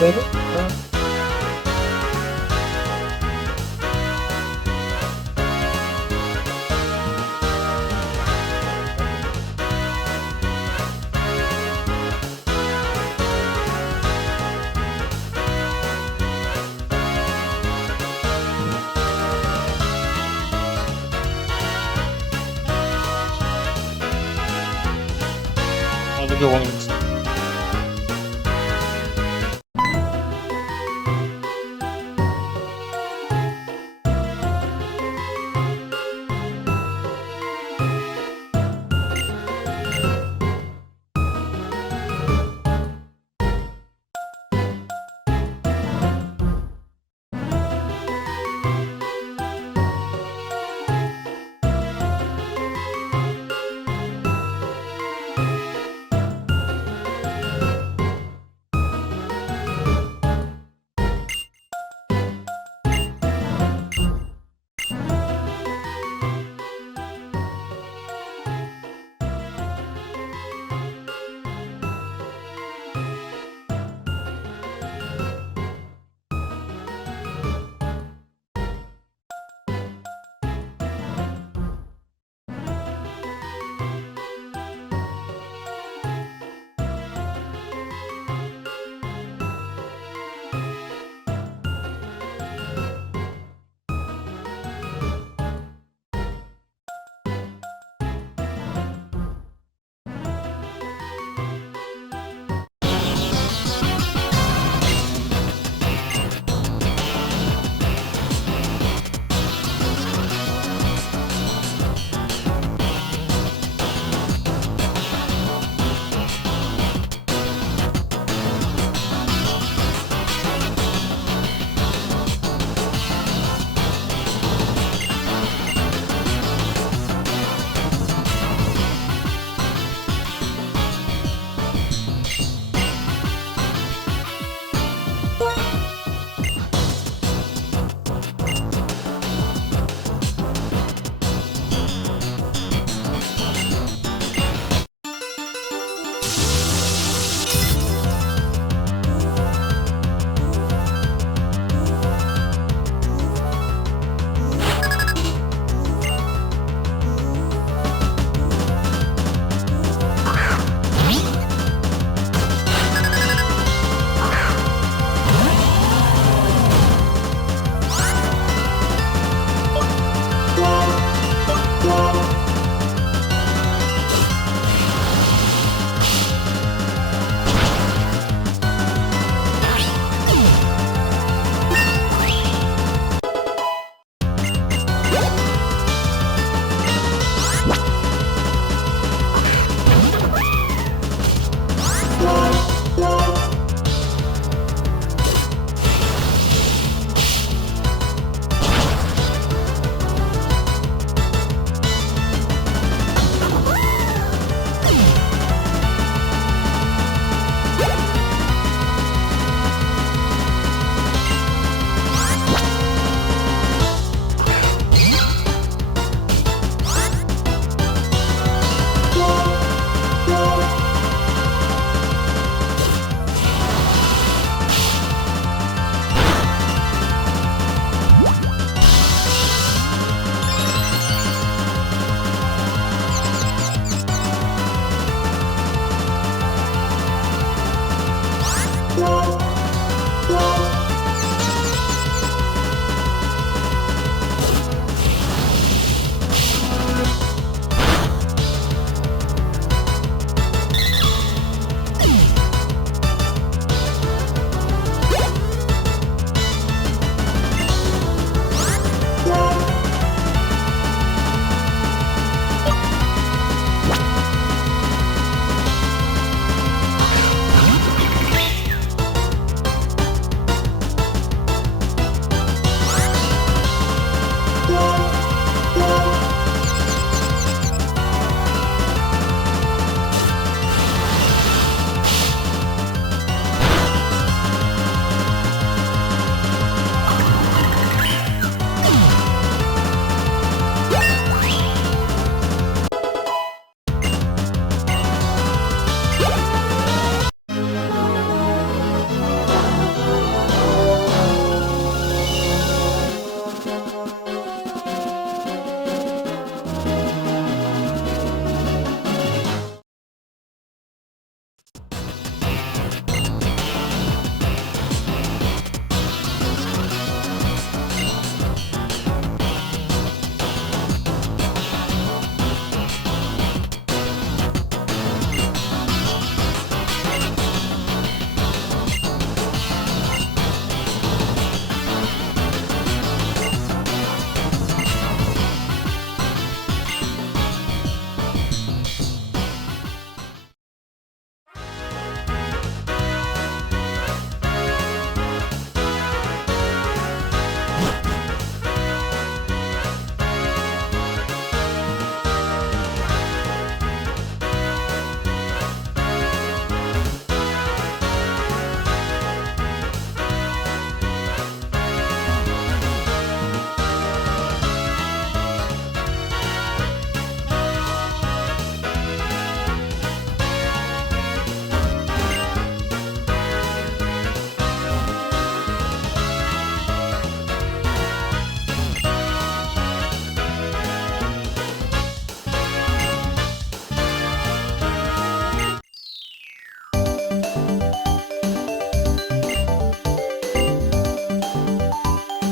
Pero, nagagawa ko.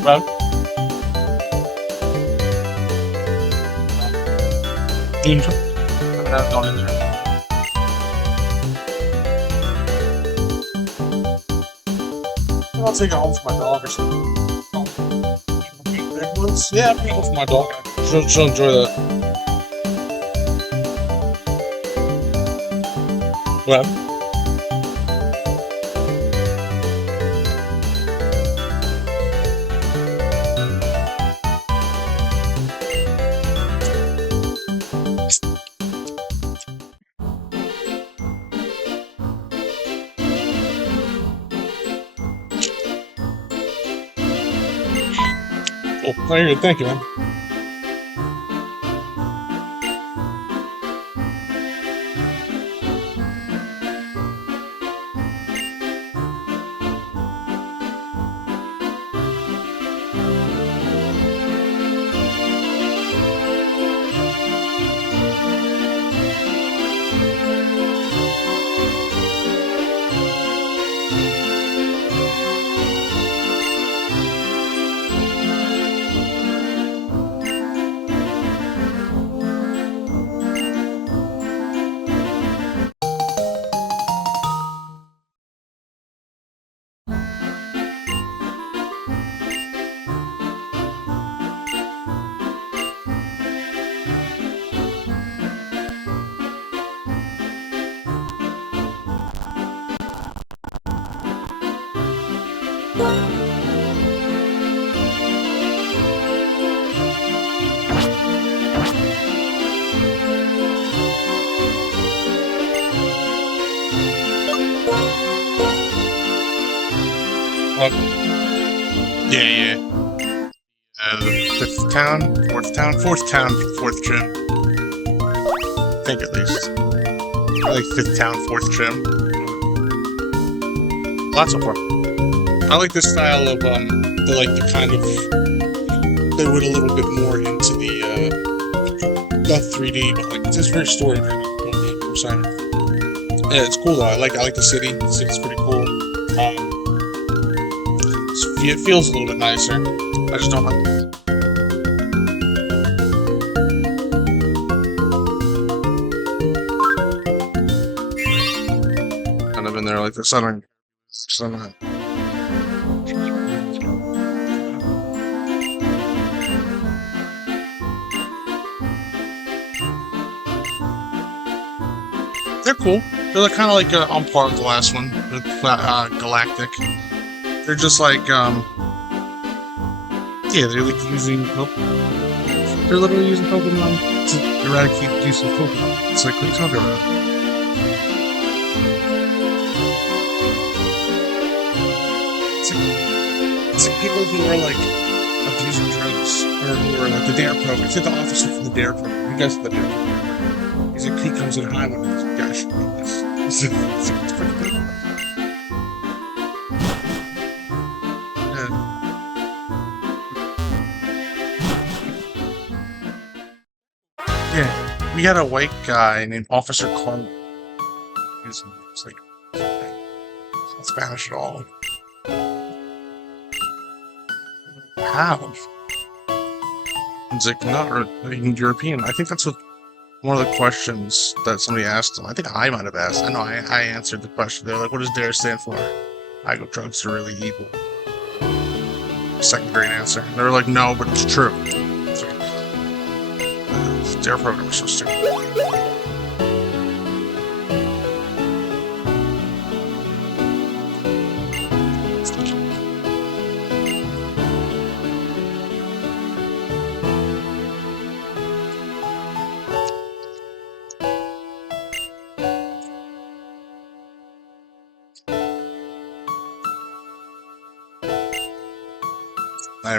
Well, Angel. I mean, I've gone in there. I'll take it home for my dog or something. Big ones? Yeah, I'm gonna go for my dog. She'll enjoy that. Well, oh, very good. Thank you, man. What? Yeah, yeah. Fifth town, fourth town, fourth gym. I think at least. I like fifth town, fourth gym. Lots of fun. I like this style of the kind of they went a little bit more into the 3D, but like it's just very story driven. Yeah, it's cool though. I like the city. The city's pretty cool. It feels a little bit nicer. I just don't like. Kind of in there like this. I don't. They're cool. They're kind of like on par with the last one, with Galactic. They're just like, yeah, they're like using. They're literally using Pokemon to eradicate use of Pokemon. It's like, what are you talking about? It's like people who are like abusing drugs, or who are like the DARE program. It's like the officer from the DARE program. You guys are the DARE program. He's like, he comes in high when he's gosh, it's pretty good. Yeah, we had a white guy named Officer Carl. It's like, it's not Spanish at all. How? It's like, not even European. I think that's what one of the questions that somebody asked him. I think I might have asked. I know I answered the question. They're like, what does DARE stand for? I go, drugs are really evil. Second grade answer. And they were like, no, but it's true. It's like, this DARE program is so stupid.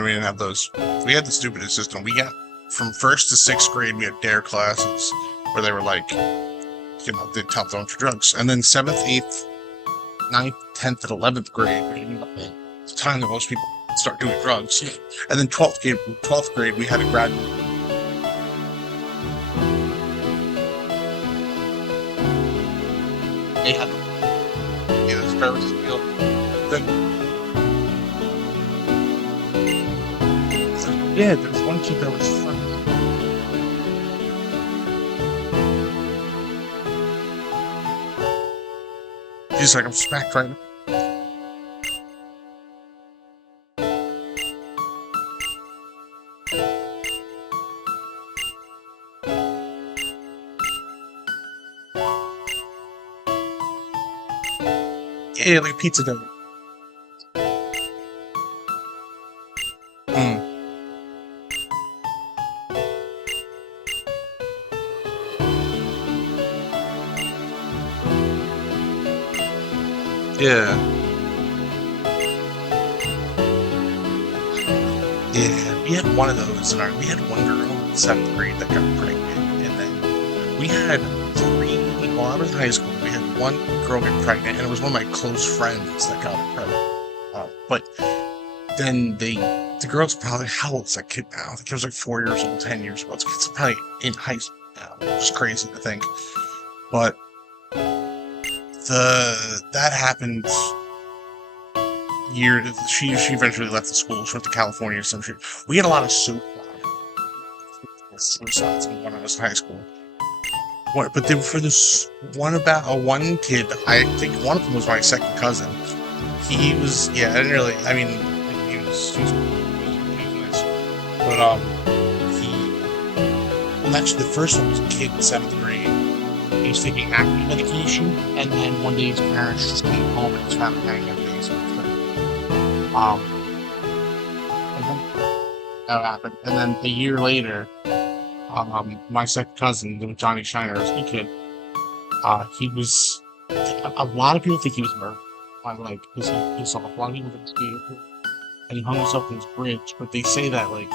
We didn't have those. We had the stupidest system. We got from 1st to 6th grade, we had DARE classes where they were like, you know, they top them for drugs. And then 7th, 8th, 9th, 10th, and 11th grade, it's the time that most people start doing drugs. And then 12th grade, we had to graduate. They had to, yeah, that's very deal. Then Yeah, there was one kid that was funny. He's like, I'm smacked right now. Yeah, like pizza dough. Yeah. Yeah, we had one of those we had one girl in 7th grade that got pregnant, and then we had while I was in high school, we had one girl get pregnant, and it was one of my close friends that got pregnant. But then the girl's probably, how old is that kid now? I think it was like 4 years old, 10 years old. It's probably in high school now, which is crazy to think. But that happened she eventually left the school. She went to California or some shit. We had a lot of suicides when I was in high school. But then for this one kid, I think one of them was my second cousin. He was, I didn't really, I mean, he was nice. But actually the first one was a kid in 7th grade. He was taking acne medication, and then one day his parents just came home and just found him hanging in the basement. And then that happened. And then a year later, my second cousin, Johnny Shiner, was a kid. He was. A lot of people think he was murdered. Because he saw a lot of people in his vehicle, and he hung himself in his bridge. But they say that it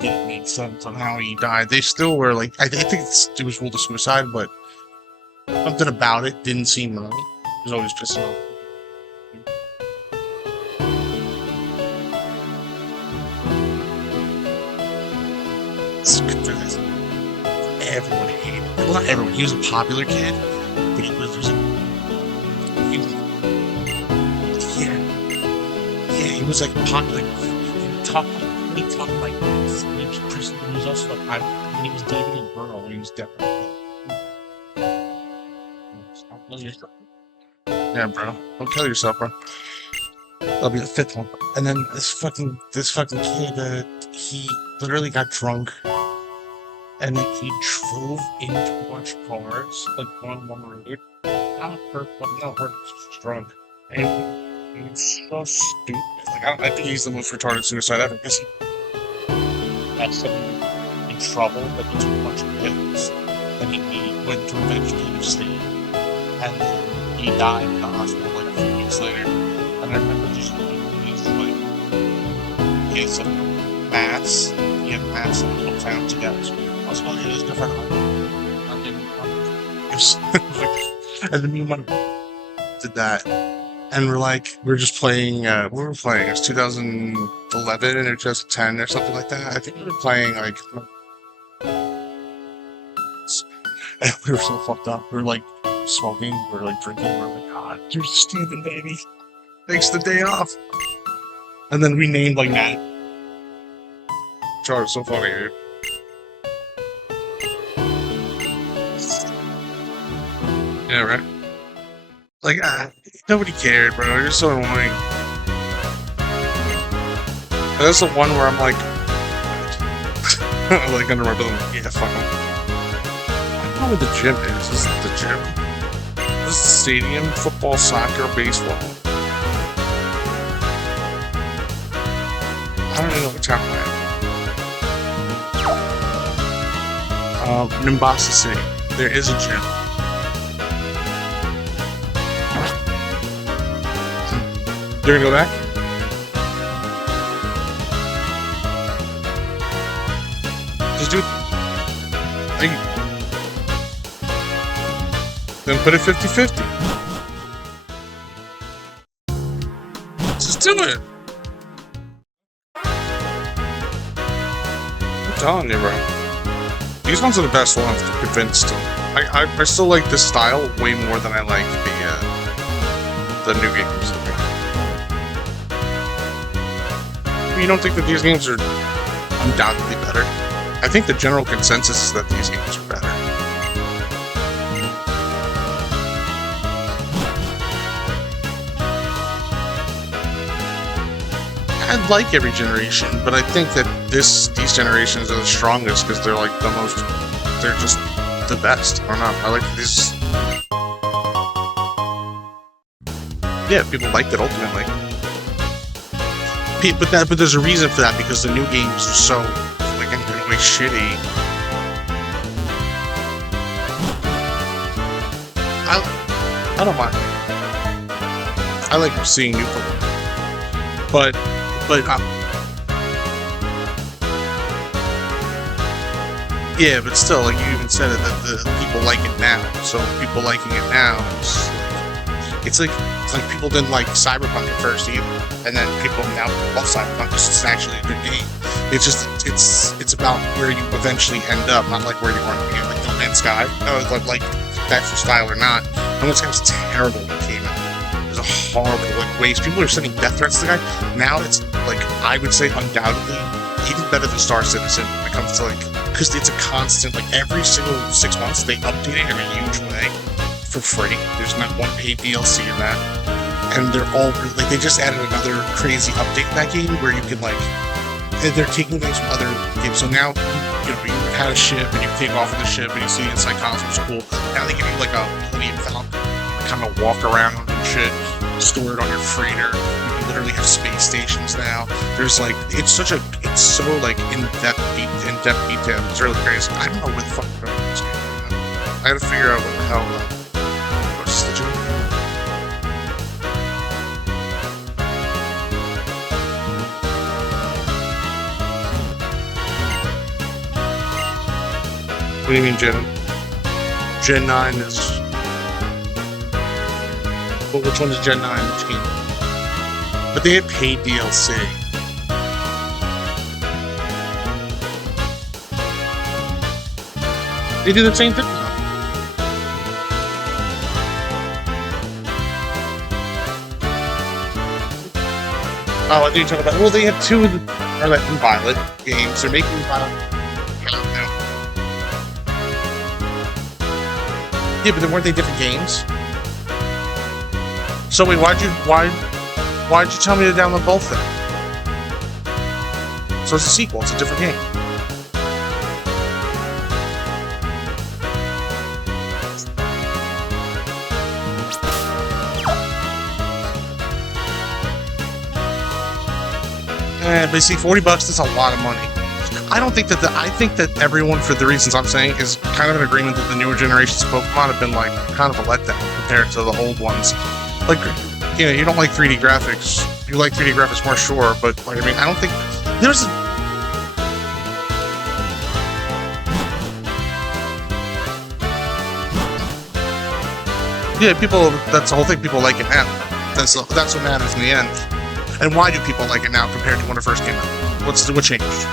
didn't make sense on how he died. They still were I think it was ruled a suicide, but something about it didn't seem right. It was always pissing off. Everyone hated him. Well, not everyone. He was a popular kid, but he was like popular. He talked like this. He was prison. He was also he was dating a girl when he was definitely. Yeah, bro. Don't kill yourself, bro. That'll be the 5th one. And then this fucking kid, he literally got drunk. And he drove into our cars, on one road. Not hurt, but not hurt, just drunk. And he's so stupid. I think he's the most retarded suicide ever, because he got someone in trouble, he took a bunch of pills. And he went to a vegetative state. And then he died in the hospital a few weeks later. And I remember just he had some mats. He had mats in the whole town together. I was going to his different and then me and my did that, and we're just playing. What were we playing? It was 2011 or 2010 or something like that. I think we were playing and we were so fucked up. We were smoking, we were drinking. We were God, you're stupid, baby. Takes the day off, and then we named Matt. Charlie was so funny, dude. Yeah, right? Nobody cared, bro. You're so annoying. And that's the one where I'm under my building. Yeah, fuck him. I don't know where the gym is. Is it the gym? This is the stadium? Football, soccer, baseball? I don't even know what town I'm at. Nimbasa City. There is a gym. You're gonna go back? Just do it. Then put it 50-50. Just do it. I'm telling you, bro. These ones are the best ones to convince them. I still like this style way more than I like the new games. You don't think that these games are undoubtedly better. I think the general consensus is that these games are better. I like every generation, but I think that these generations are the strongest because they're like the most. They're just the best. I don't know. I like these. Yeah, people liked it ultimately. But there's a reason for that because the new games are so like in a way shitty. I don't mind. I like seeing new Pokemon, but yeah, but still, like you even said it that the people like it now. So people liking it now, it's like people didn't like Cyberpunk at first either, and then people now love Cyberpunk because it's actually a good game. It's just it's about where you eventually end up, not like where you want to be. Like No Man's Sky, like that's your style or not. No Man's Sky was terrible when it came out. It was a horrible waste. People were sending death threats to the guy. Now it's like I would say undoubtedly even better than Star Citizen when it comes to like because it's a constant like every single 6 months they update it in a huge way for free. There's not one paid DLC in that. And they're all like they just added another crazy update in that game where you can like they're taking things from other games. So now you had a ship and you take off of the ship and you see the inside console is cool. Now they give you like a Millennium Falcon, kind of walk around and shit, store it on your freighter. You can literally have space stations now. There's like it's so like in depth detail. It's really crazy. I don't know where the fuck I'm going with this game right now. I gotta figure out what the hell. What's the joke? What do you mean, Gen 9 is... Well, which one is Gen 9? Which game? But they had paid DLC. They do the same thing. Oh, I think you're talking about... Well, they have two of the Violet games. They're making Violet... Yeah, but then weren't they different games? So wait, why'd you tell me to download both then? So it's a sequel, it's a different game. But see, $40 is a lot of money. I don't think that I think that everyone, for the reasons I'm saying, is kind of in agreement that the newer generations of Pokemon have been like kind of a letdown compared to the old ones. Like, you know, you don't like 3D graphics. You like 3D graphics more, sure, but like, I mean, I don't think there's a... Yeah, people, that's the whole thing, people like it now. That's what matters in the end. And why do people like it now compared to when it first came out? What changed?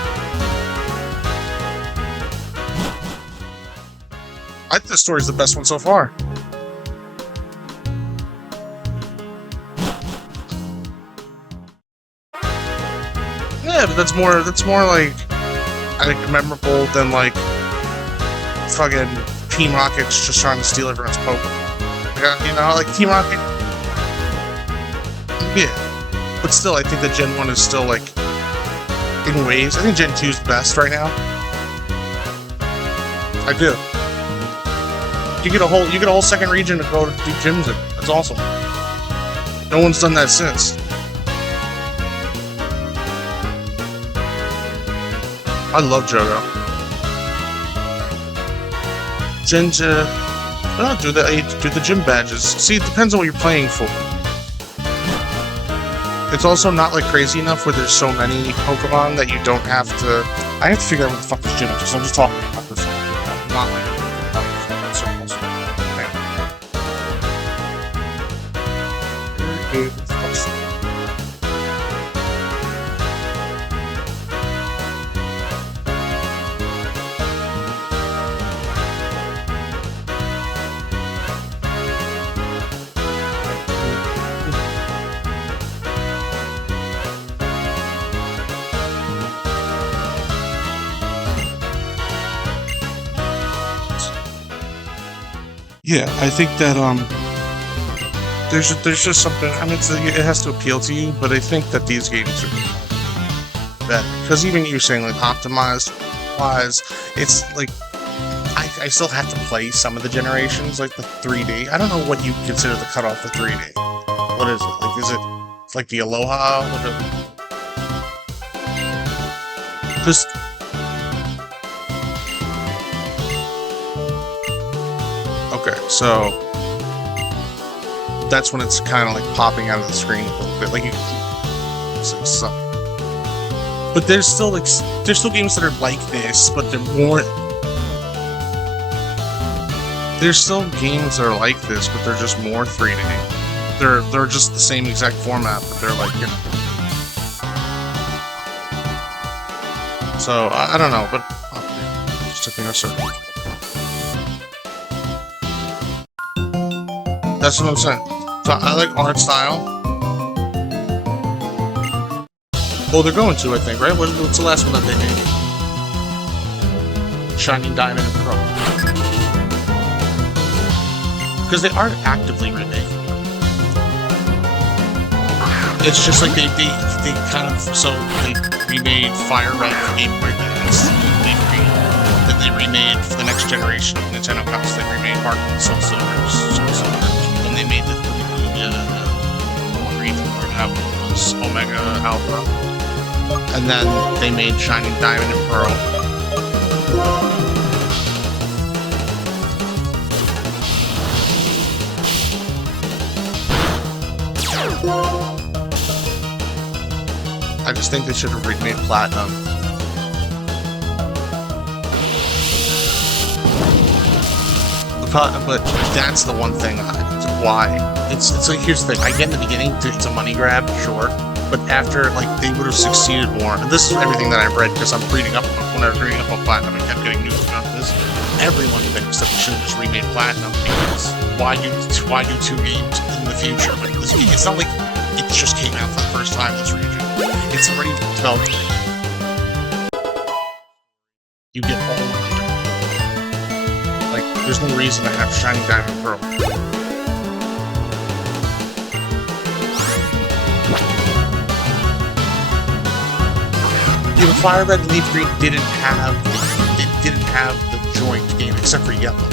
I think the story's the best one so far. Yeah, but that's more like I think memorable than like fucking Team Rocket's just trying to steal everyone's Pokemon. You know, like Team Rocket. Yeah, but still, I think that Gen 1 is still like in waves. I think Gen 2 is the best right now. I do. You get a whole second region to go to do gyms in. That's awesome. No one's done that since. I love Johto. Gen 2. No, do the gym badges. See, it depends on what you're playing for. It's also not like crazy enough where there's so many Pokemon that you don't have to. I have to figure out what the fuck this gym is because I'm just talking about this. I'm not like circles. Okay. Yeah, I think that there's just something. I mean, it has to appeal to you, but I think that these games are better because even you're saying like optimized wise, it's like I still have to play some of the generations, like the 3D. I don't know what you consider the cutoff for 3D. What is it? Like, is it like the Aloha? Because okay, so that's when it's kind of like popping out of the screen a little bit, like you. But there's still games that are like this, but they're more. There's still games that are like this, but they're just more 3D. They're just the same exact format, but they're like, you know. So I don't know, but just taking a circle. That's what I'm saying. So I like art style. Oh, they're going to, I think, right? What's the last one that they made? Shining Diamond and Pearl. Because they aren't actively remaking them. It's just like they kind of, so they remade Fire Red for Game Boy Advance. Then they remade for the next generation of Nintendo consoles. They remade Heart and Soul Silver. Then they made the green was Omega Alpha. And then they made Shining Diamond and Pearl. I just think they should have remade Platinum. But that's the one thing. Why? It's like, here's the thing. I get in the beginning, it's a money grab, sure. But after, like, they would have succeeded more. And this is everything that I've read because I'm reading up when I was reading up on Platinum and kept getting news about this. Everyone thinks that we should have just remade Platinum because why do 2 games in the future? Like, it's not like it just came out for the first time this region. It's already developed. You get all of it. Like, there's no reason to have Shining Diamond Pearl. Yeah, Fire Red and Leaf Green didn't have the joint game except for Yellow.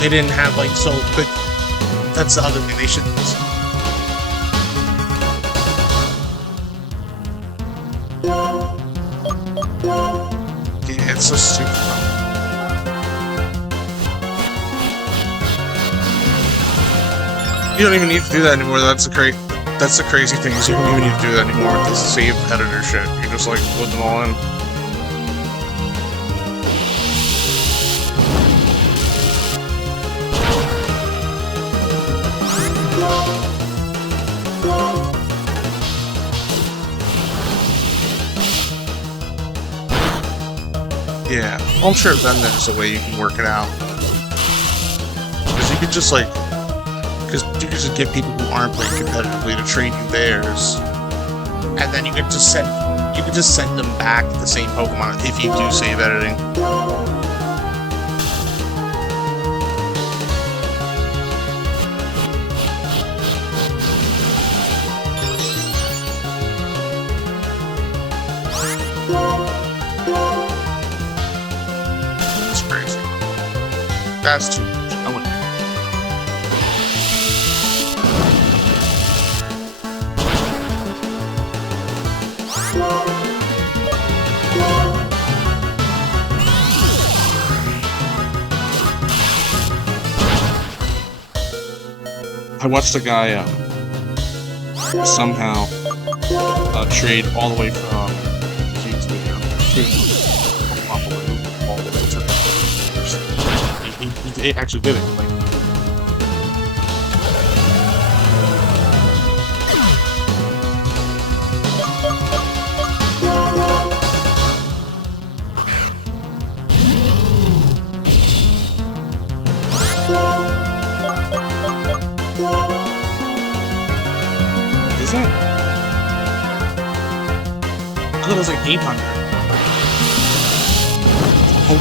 They didn't have like so, but that's the other thing they should. Yeah, it's so stupid. You don't even need to do that anymore. That's the crazy thing is you don't even need to do that anymore with this save editor shit. You just like put them all in. Yeah, well, I'm sure then there's a way you can work it out. Because you could just like, because you could just get people who aren't playing competitively to trade you theirs, and then you could just send them back the same Pokemon if you do save editing. It's crazy. That's too much. I wouldn't. I watched a guy somehow trade all the way from Pokémon Blue all the way to he actually did it. Like, is it? I thought it was like 800. Oh.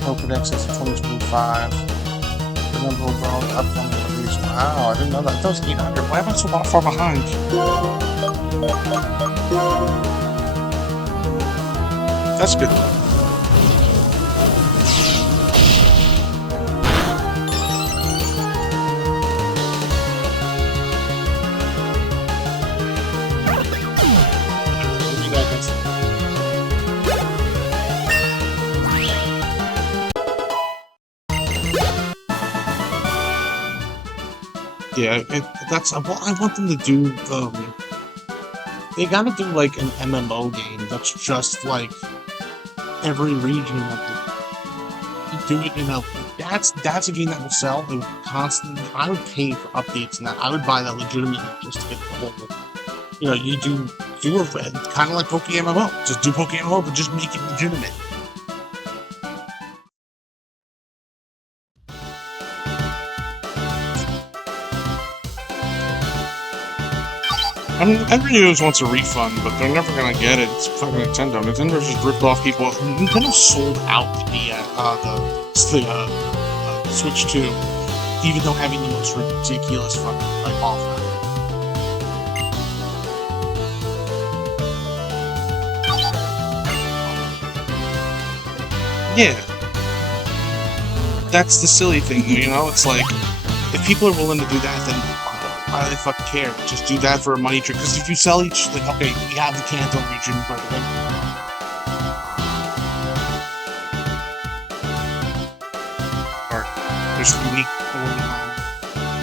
Pokédex is 2025. The number of world upcoming release. Wow, I didn't know that. That was 800. Why am I so far behind? That's good. Yeah, that's what I want them to do. They gotta do like an MMO game that's just like every region of it. Do it, that's a game that will sell. It will constantly. I would pay for updates and that. I would buy that legitimately just to get the whole. You do a kind of like Pokémon MMO. Just do Pokémon MMO, but just make it legitimate. I mean, everybody always wants a refund, but they're never gonna get it. It's fucking Nintendo. Nintendo just ripped off people. Nintendo sold out the Switch 2, even though having the most ridiculous fucking offer. Yeah, that's the silly thing. It's like if people are willing to do that, then why do they fucking care? Just do that for a money trick. Because if you sell each, like, okay, we have the Kanto region, but or there's unique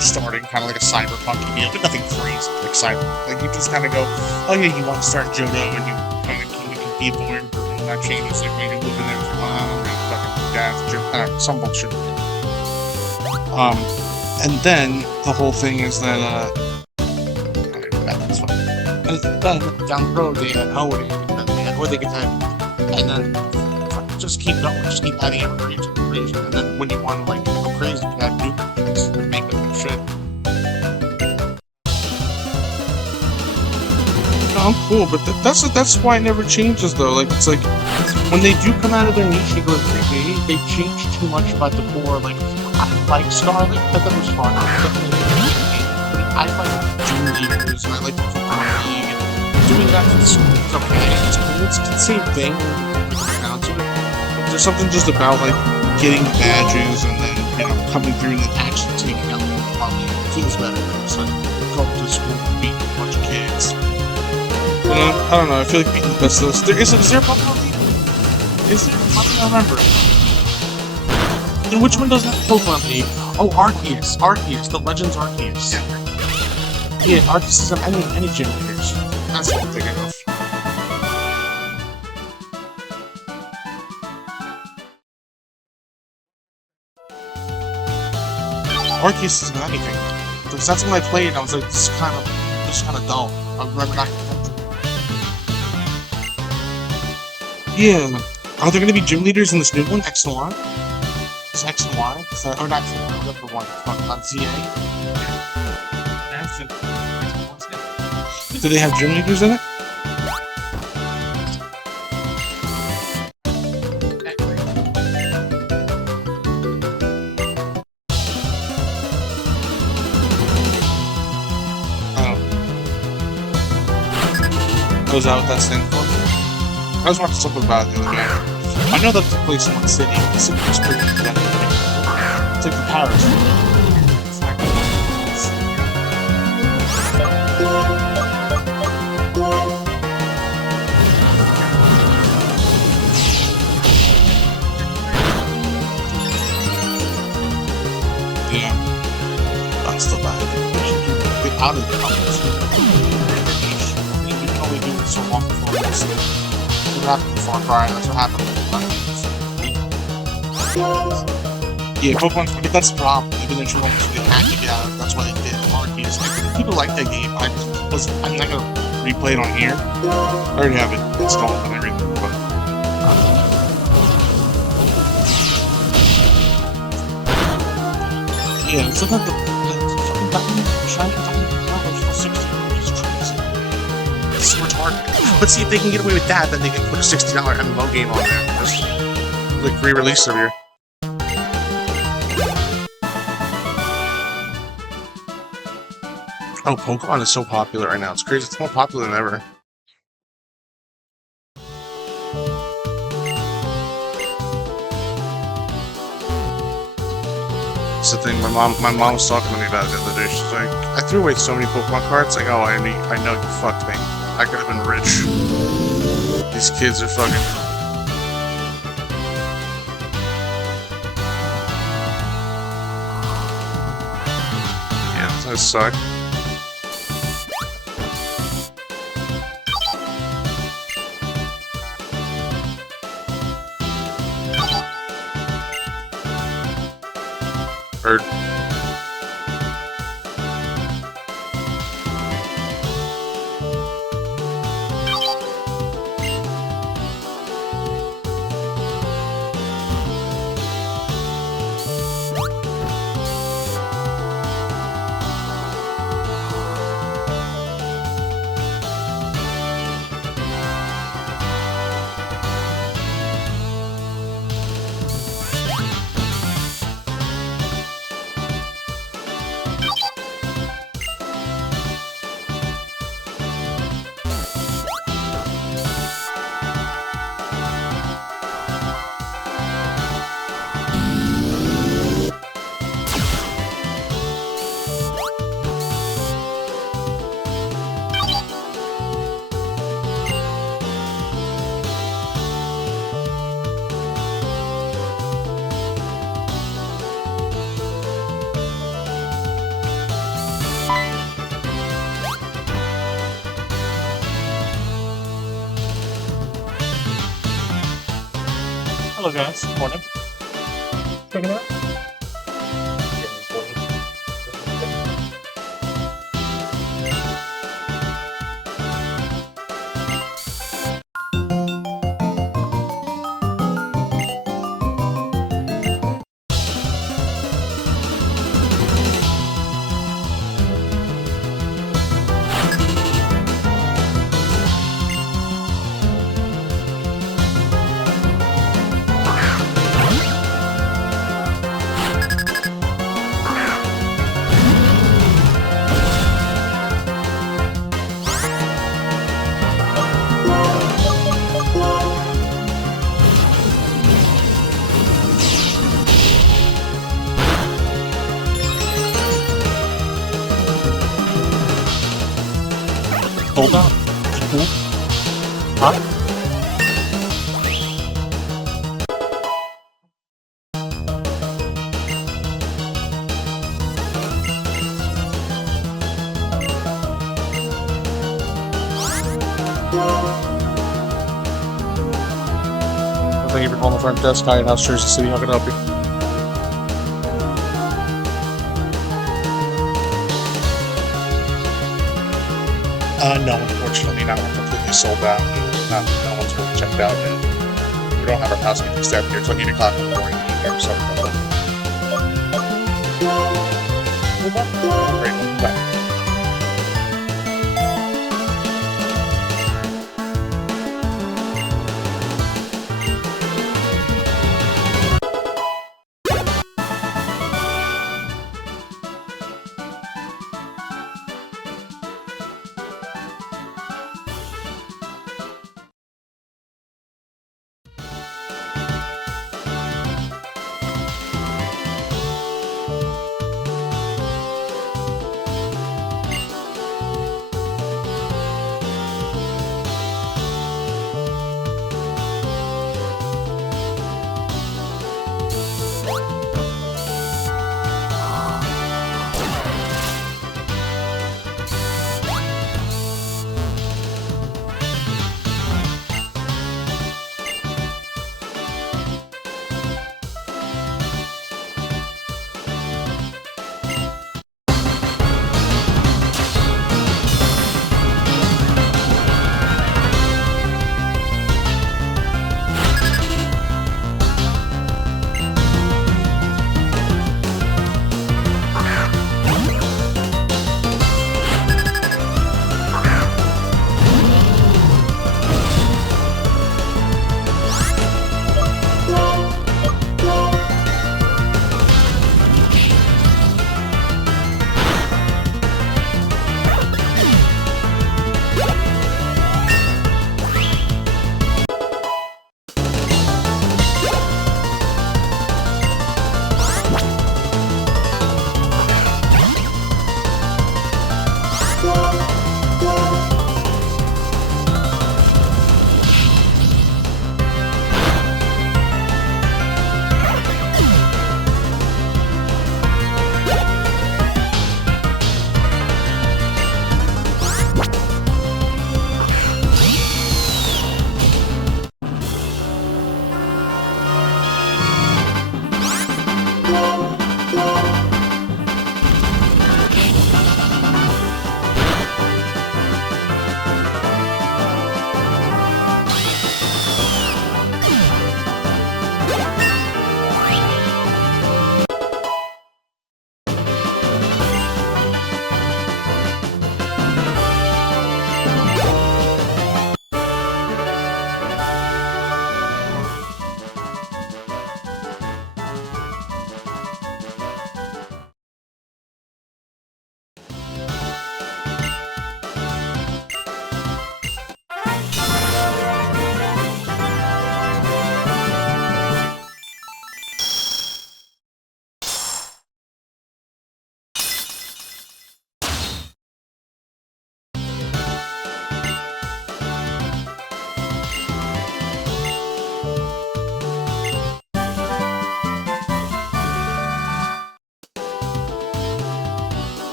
starting, kind of like a cyberpunk game, but nothing crazy like cyber. Like you just kind of go, oh yeah, you want to start Johto, and you kind of can be born, and that changes like when you live in there with your mom, or your fucking dad, some bullshit. And then the whole thing is that that's fine. And then down the road they had Howdy, or they could have, and then just keep going, just keep adding every region, and then when you want to like go crazy, you add new regions and make them new shit. I'm cool, but that's why it never changes though. Like it's like when they do come out of their niche and go 3D, they change too much about the core. Like Scarlet, but that was fun. I like June Leaders, and I like the Pokemon League, and doing that for the school is okay. It's cool. It's the same thing. There's something just about like getting badges and then coming through and then actually taking out the Pokemon League. It feels better. It's like going to school and beating a bunch of kids. I don't know. I feel like beating the best of those. Is there a Pokemon League? Is there? I don't remember. And which one does that Pokemon League? Oh, Arceus, the Legends Arceus. Yeah, Arceus is on any gym leaders. That's what I'm thinking of. Arceus isn't anything. Because that's when I played and I was like, this is kind of dull. I remember not. Yeah. Are there gonna be gym leaders in this new one? X and Y? Is X and Y? Or not X and Y, whatever one. On ZA? Do they have gym leaders in it? Oh, is that what that stands for? I was watching something about it the other day. I know that took place in one city. The city was pretty independent. It's like the Paris. Yeah. That's the vibe. Get out of the house. You can only do it so long before it's what happened with Far Cry, that's what happened with yeah, Pokemon, but that's the problem. Even though you want to hack it out, that's why they did Arceus. People like that game. I'm not gonna replay it on here. I already have it installed and everything, but yeah, it's like the fucking Diamond, Shiny Diamond for $60 is crazy. It's retarded. Let's see if they can get away with that, then they can put a $60 MMO game on there. Just like re-release of your Oh, Pokemon is so popular right now. It's crazy. It's more popular than ever. It's the thing. My mom was talking to me about it the other day. She's like, I threw away so many Pokemon cards. Like, oh, I know you fucked me. I could have been rich. These kids are fucking. Yeah, that sucked. Bird. Hello guys, good morning. Check it out. Hold on. Huh? Thank you for calling the front desk. Hi, House Jersey City. How can I help you? No, unfortunately not. We're completely sold out. No one's really checked out. And we don't have our housekeeping staff here until 8 o'clock in the morning. So, great. Bye.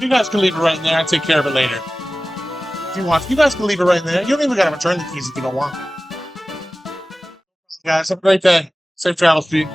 You guys can leave it right in there. I'll take care of it later. If you want, you guys can leave it right in there. You don't even gotta return the keys if you don't want. Guys, have a great day. Safe travels, Pete.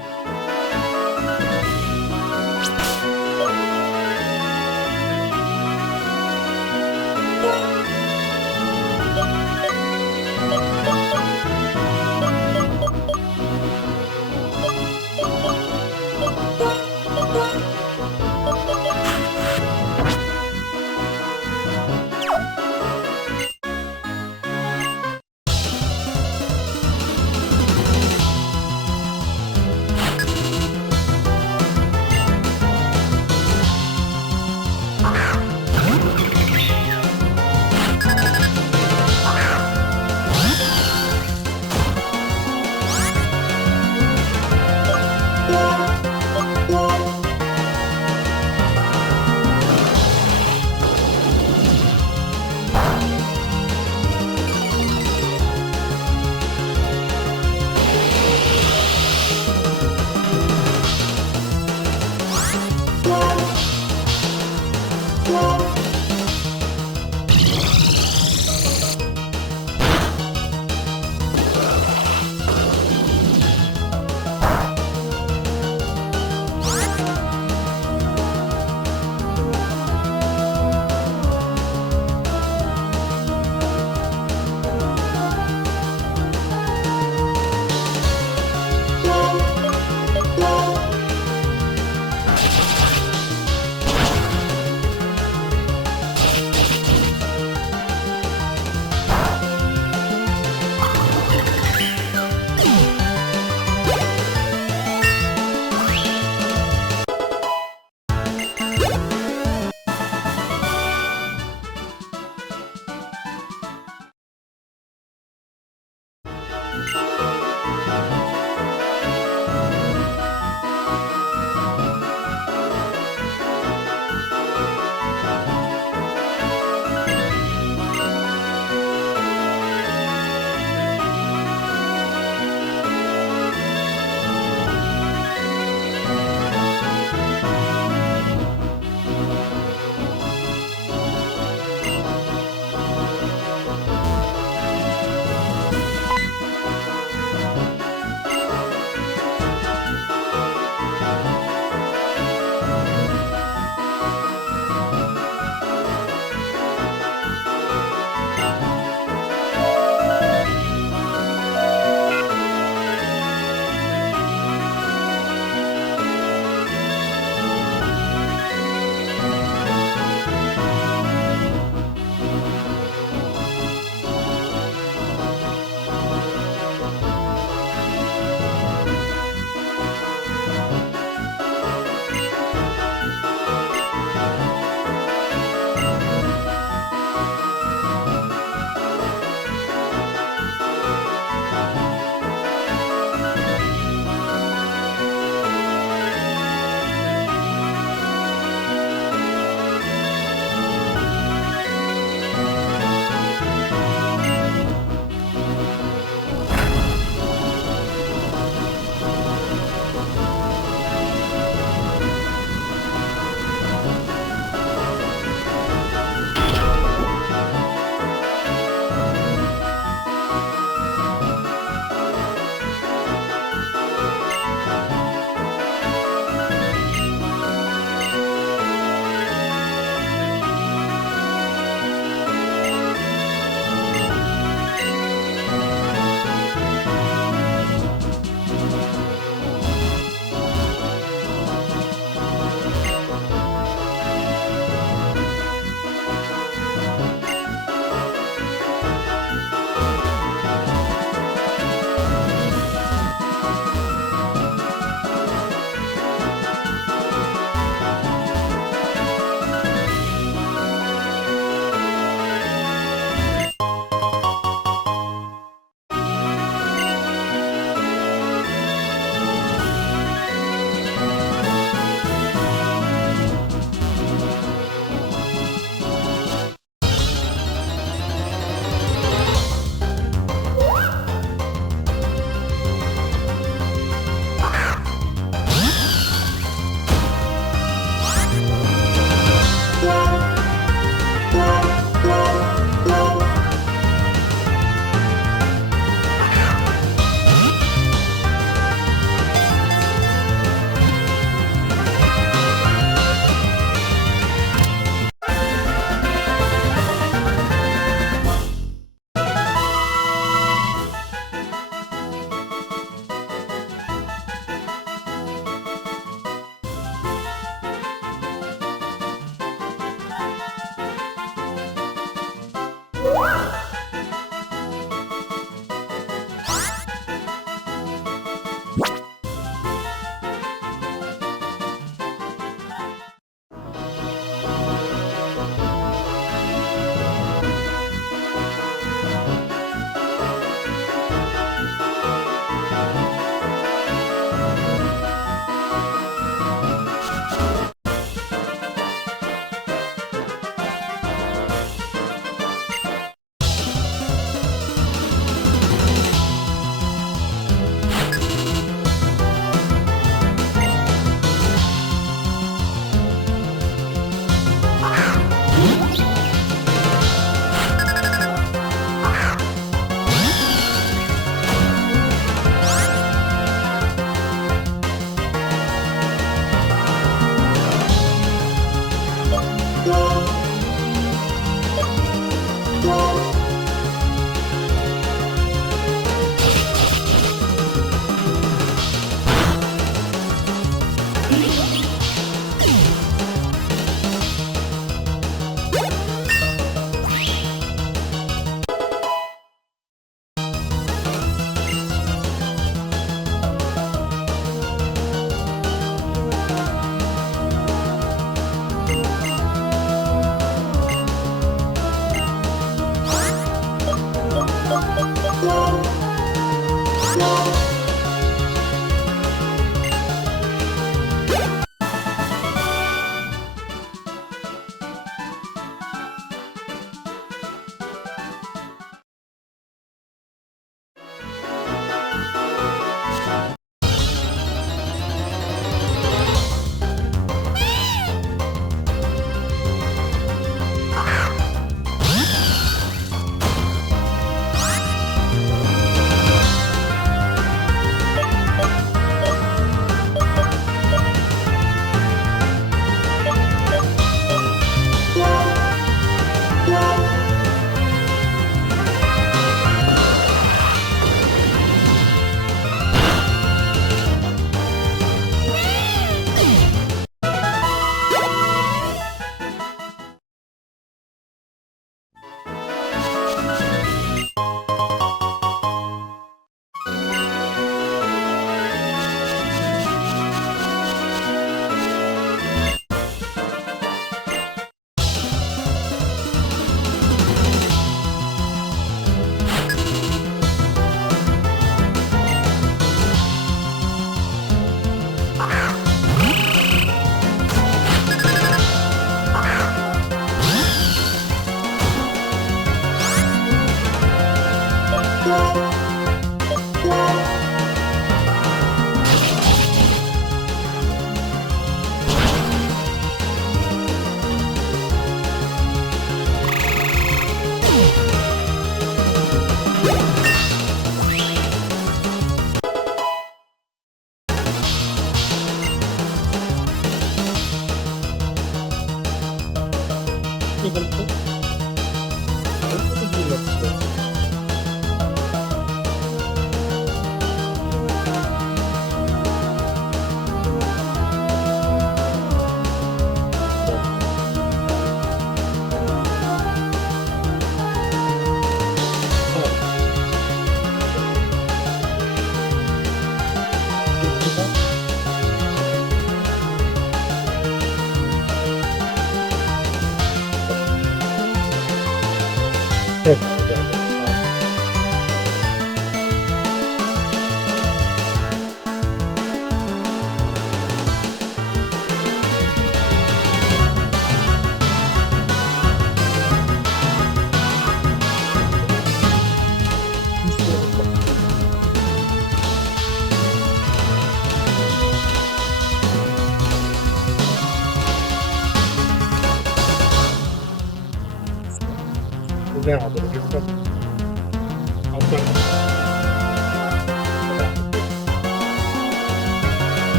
I like that.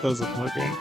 Those are looking.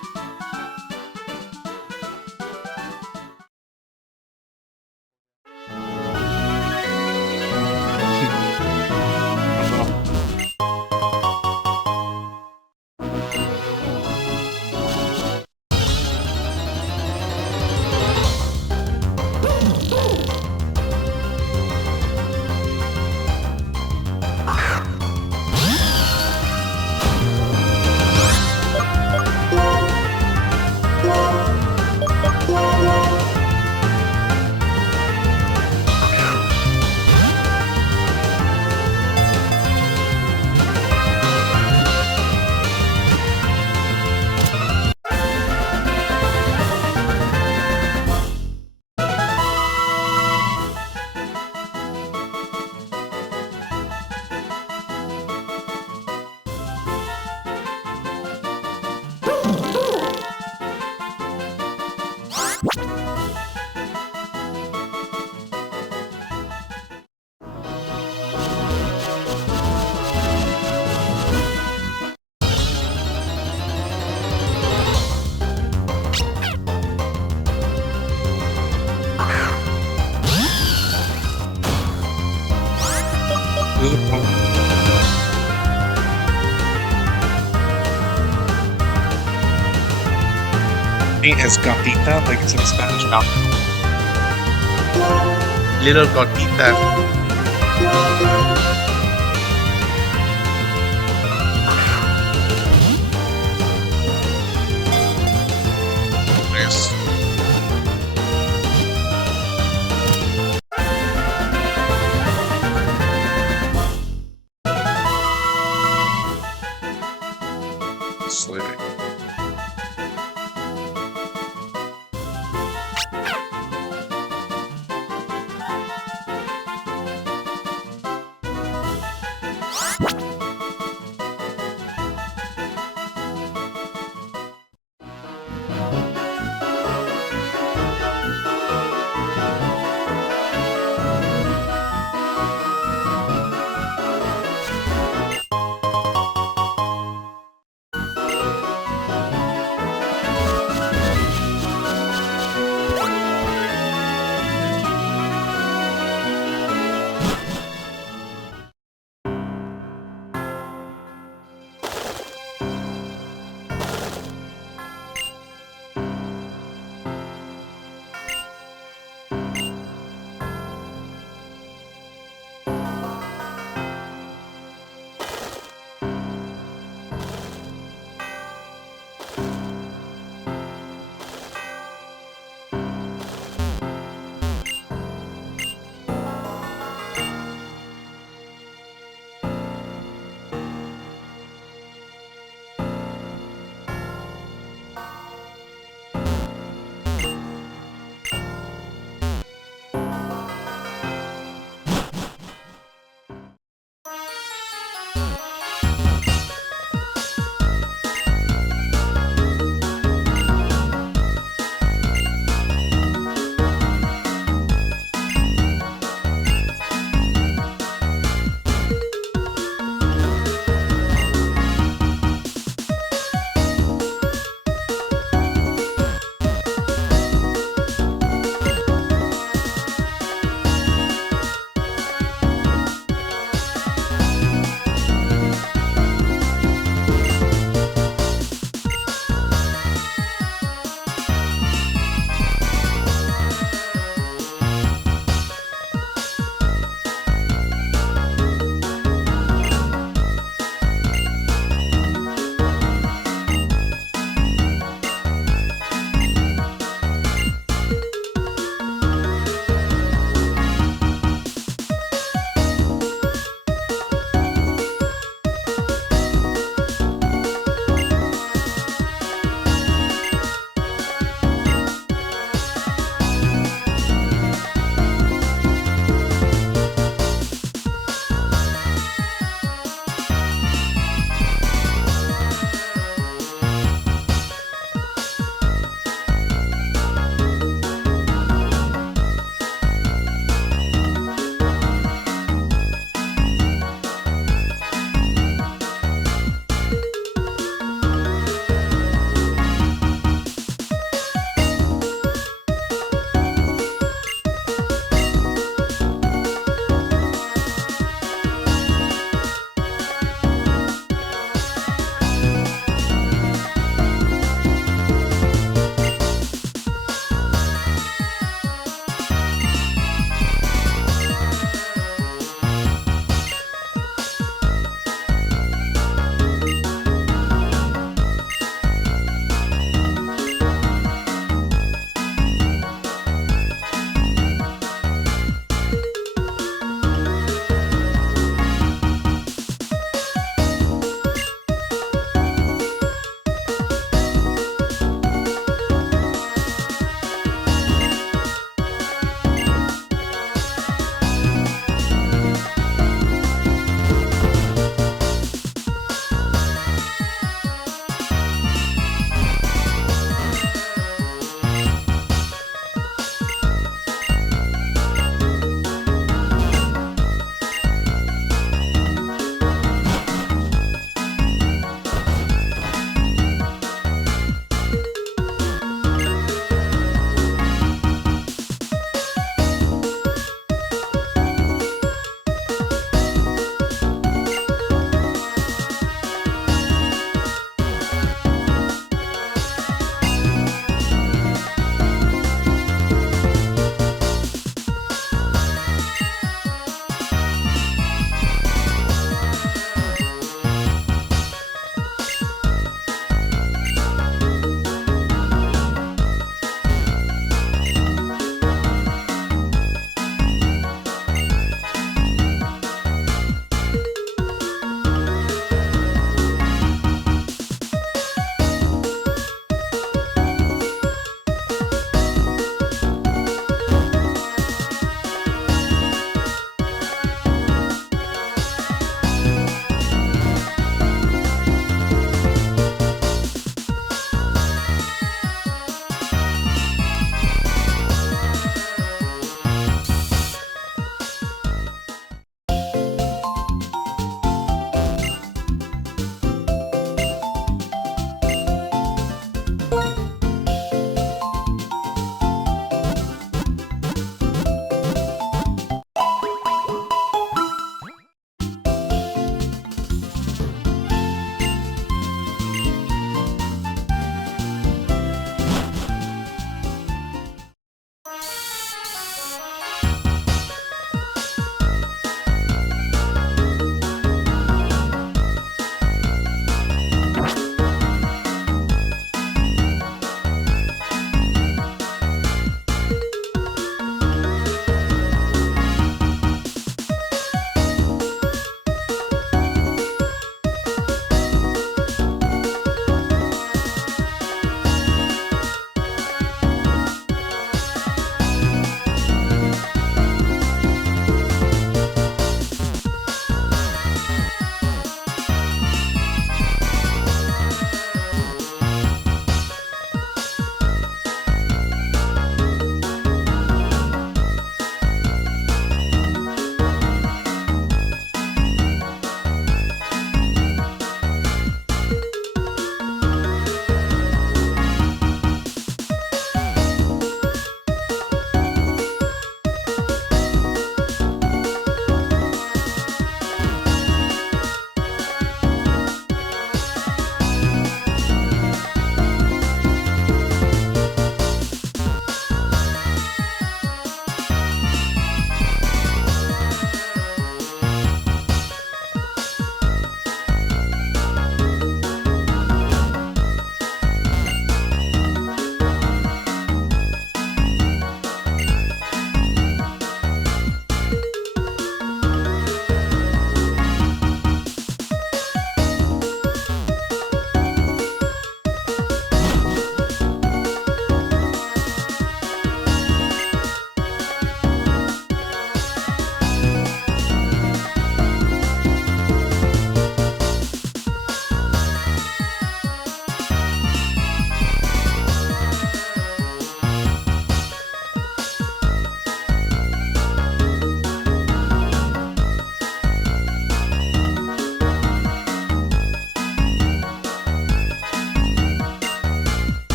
Paint as gatita, like it's in Spanish. Little gatita. Yes. Sleeping.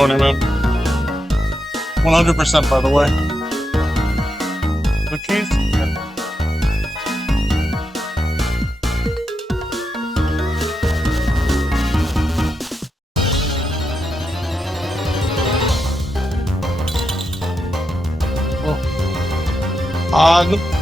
Morning, man. 100%, by the way. The keys? Yeah. No.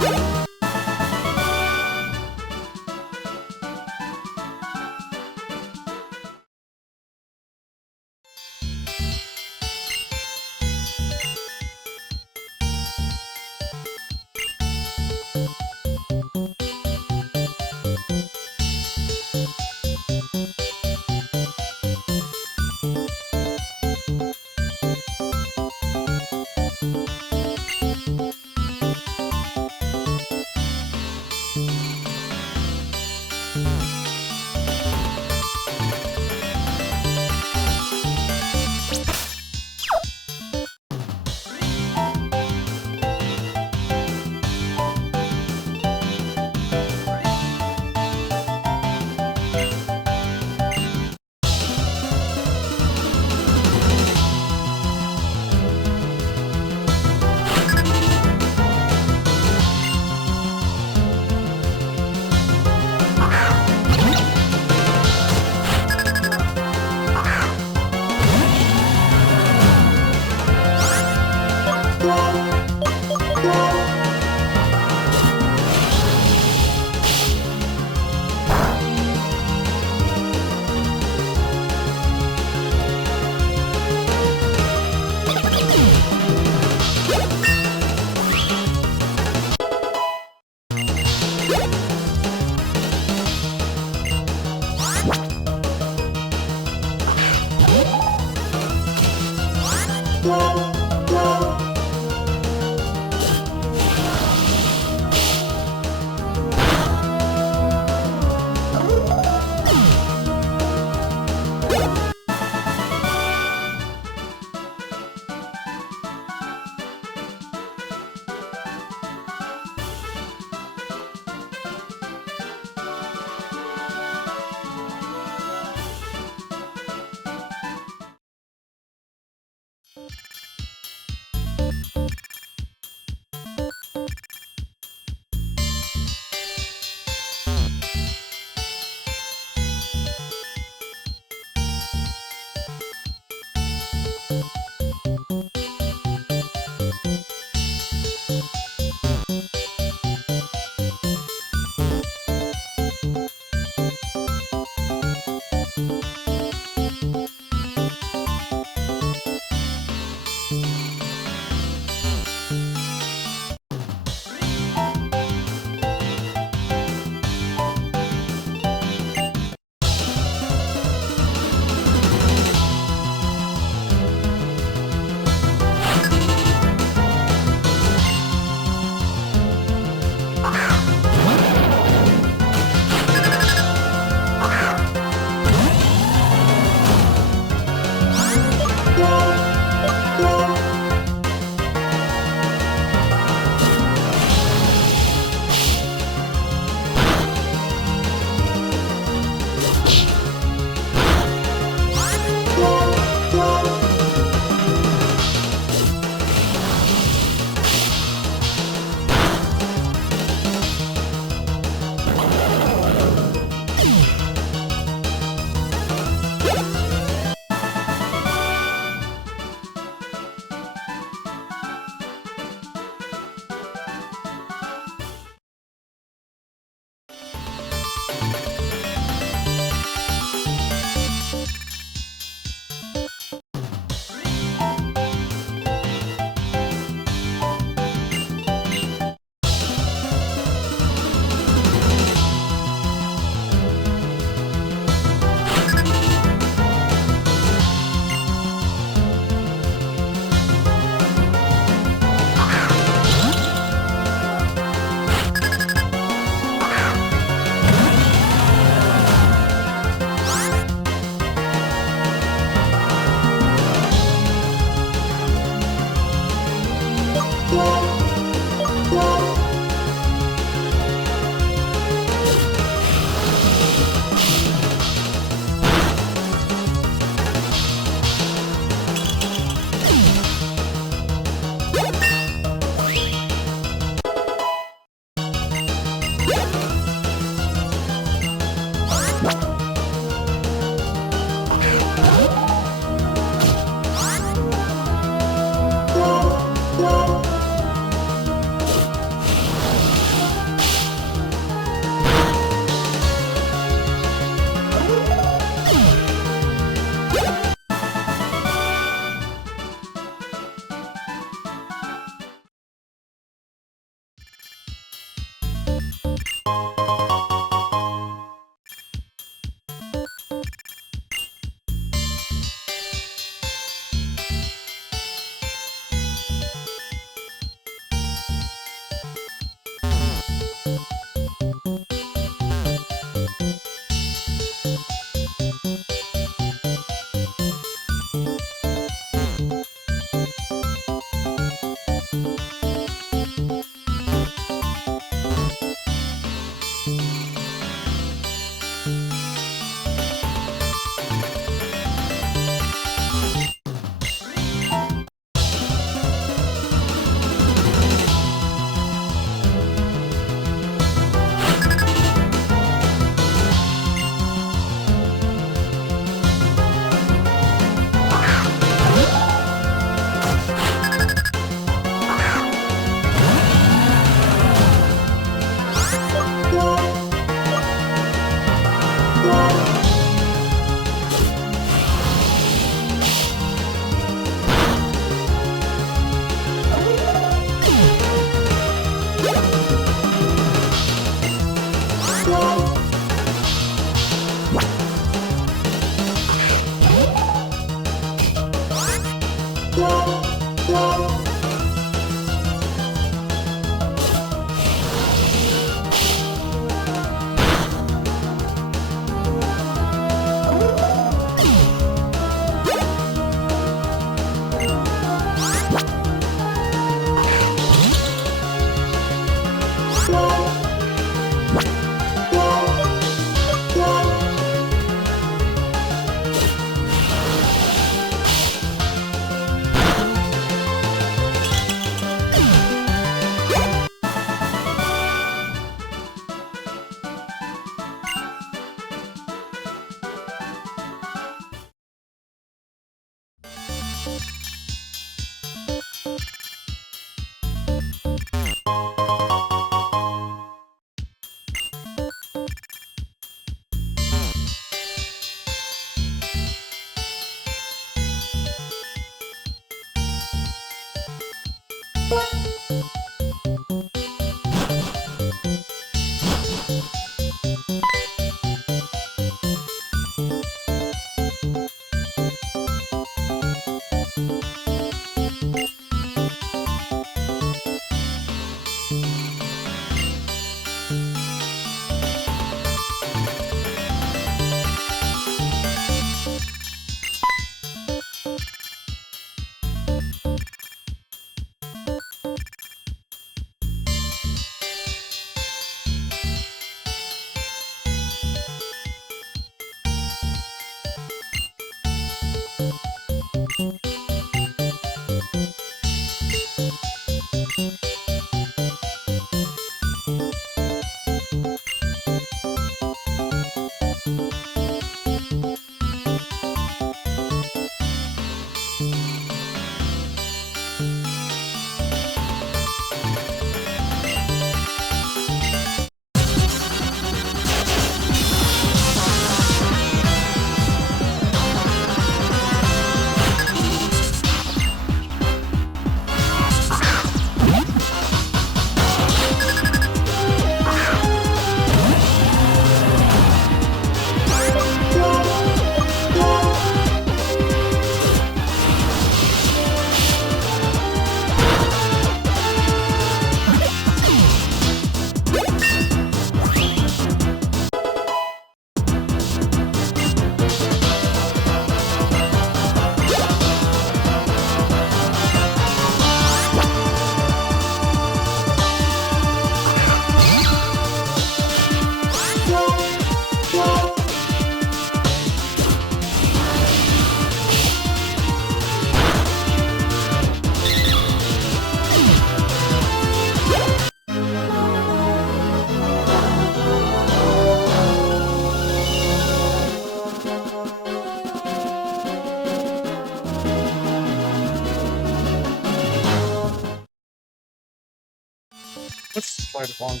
Right one.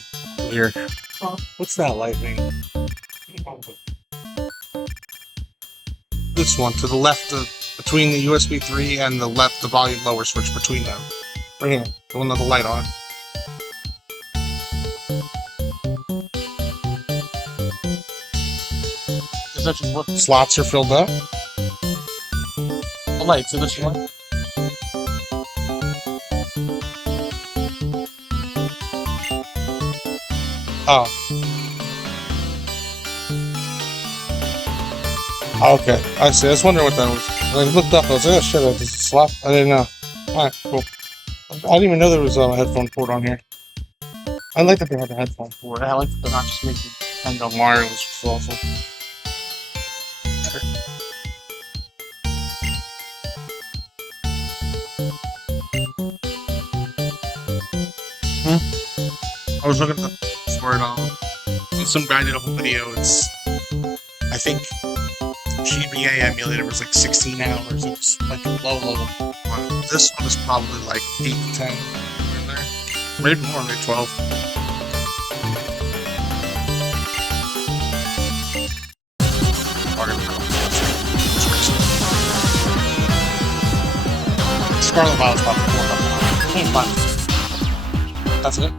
Here. What's that lightning? This one to the left of between the USB 3 and the left, the volume lower switch between them. Right here, the one with the light on. Is that just what Slots are filled up. the lights? Is this one? Oh. Okay, I see. I was wondering what that was. When I looked up, I was like, oh shit, that is a slot. I didn't know. Alright, cool. I didn't even know there was a headphone port on here. I like that they had a headphone port. I like that they're not just making And the wireless was awesome. I was looking for it some guy did a whole video. It's, I think, GBA emulator was like 16 hours. It was like a low level one. This one is probably like 8 to 10 in there. Maybe more, maybe 12. Scarlet Violet's probably 4 months. That's it.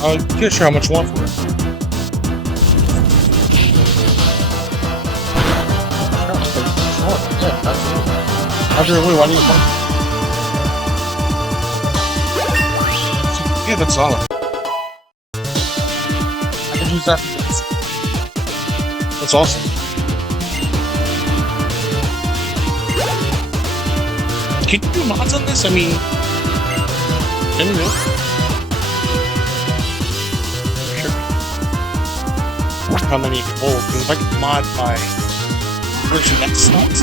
I'm not sure how much you want for it. After why do you want? Yeah, that's solid. I can use that for this. That's awesome. Can you do mods on this? I mean, can you really? How many hold? Because if I could mod my version Nexus mods,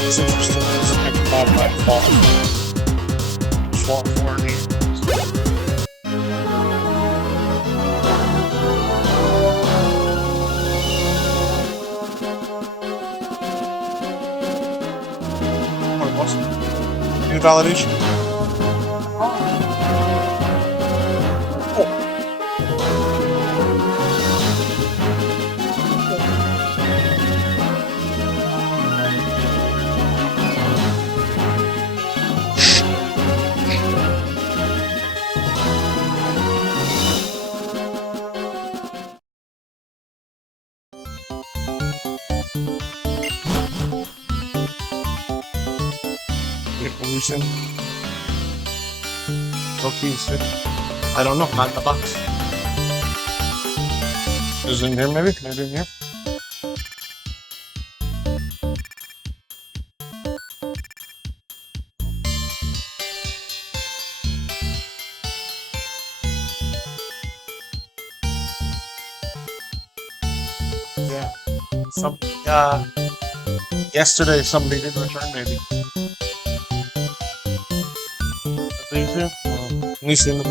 it's interesting. I can mod my fault for me. validation. Evolution. Okay, so I don't know, not in the box. Is it in here maybe? Maybe in here? Yeah. Some yesterday somebody did return maybe. These here? At least in the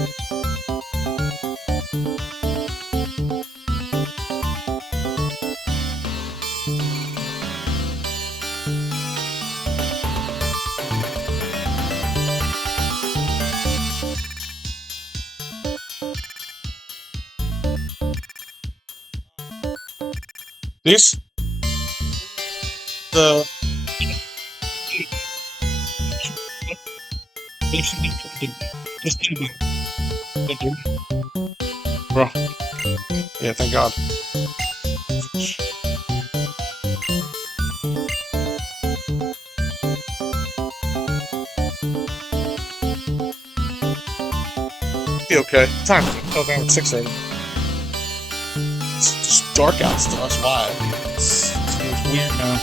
these? The bro. Yeah, thank God. Be okay. Time to go down at 6 a.m. It's just dark out still, that's why. It's weird now.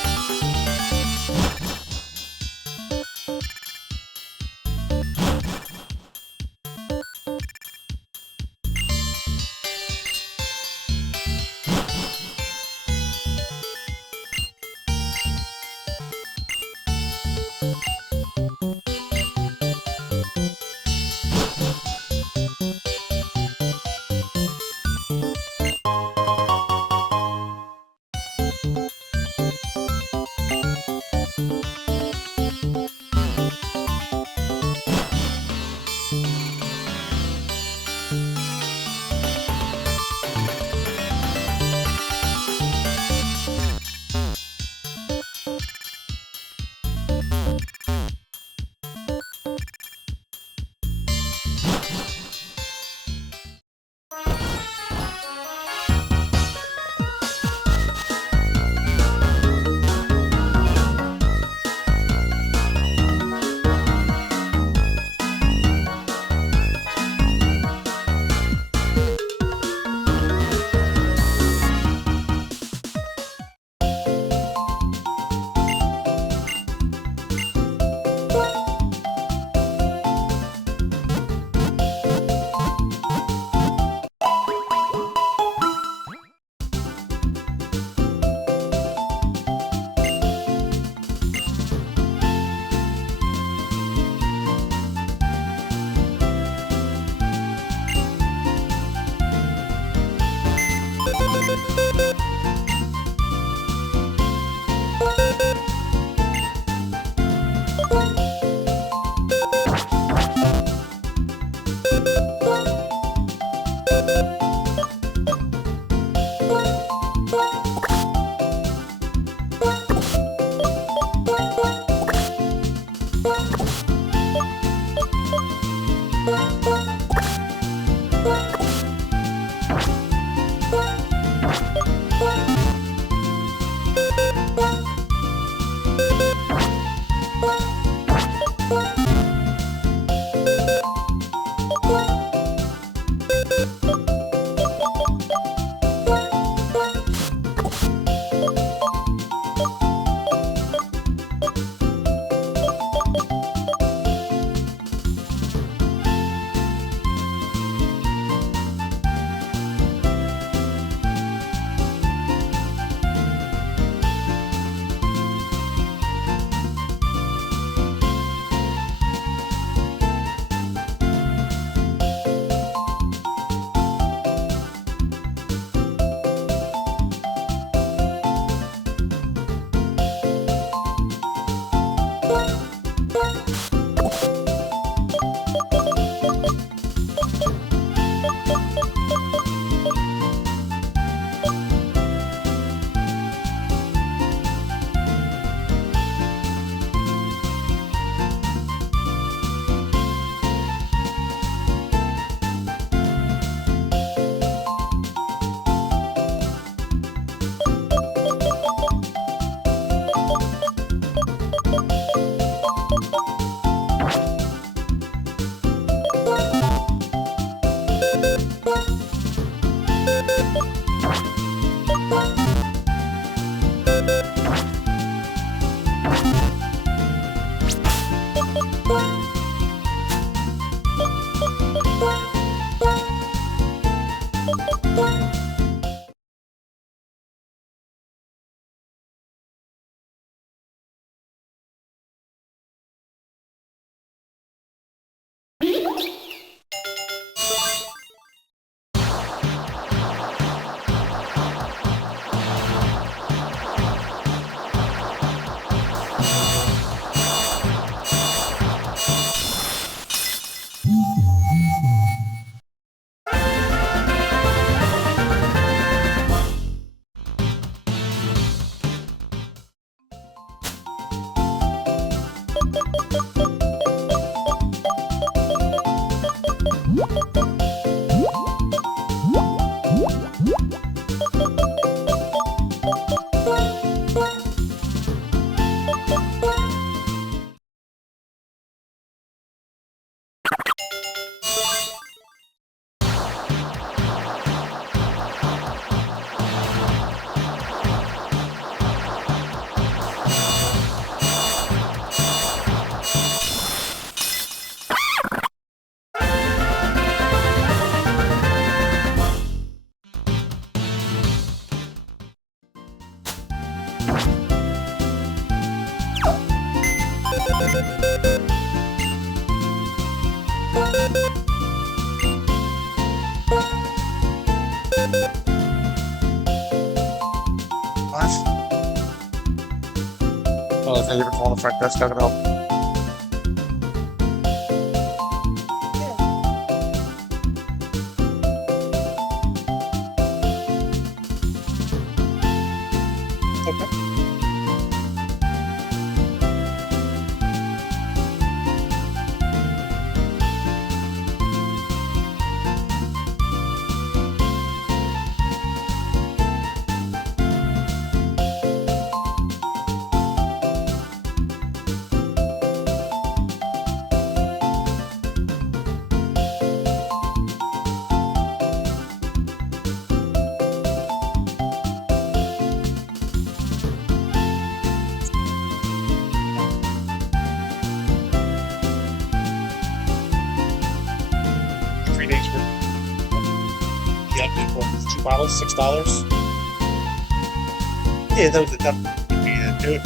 What? Oh, thank you for calling the front desk. How can I help? Okay. Two bottles, $6. Yeah, that was the tough. Yeah, do it.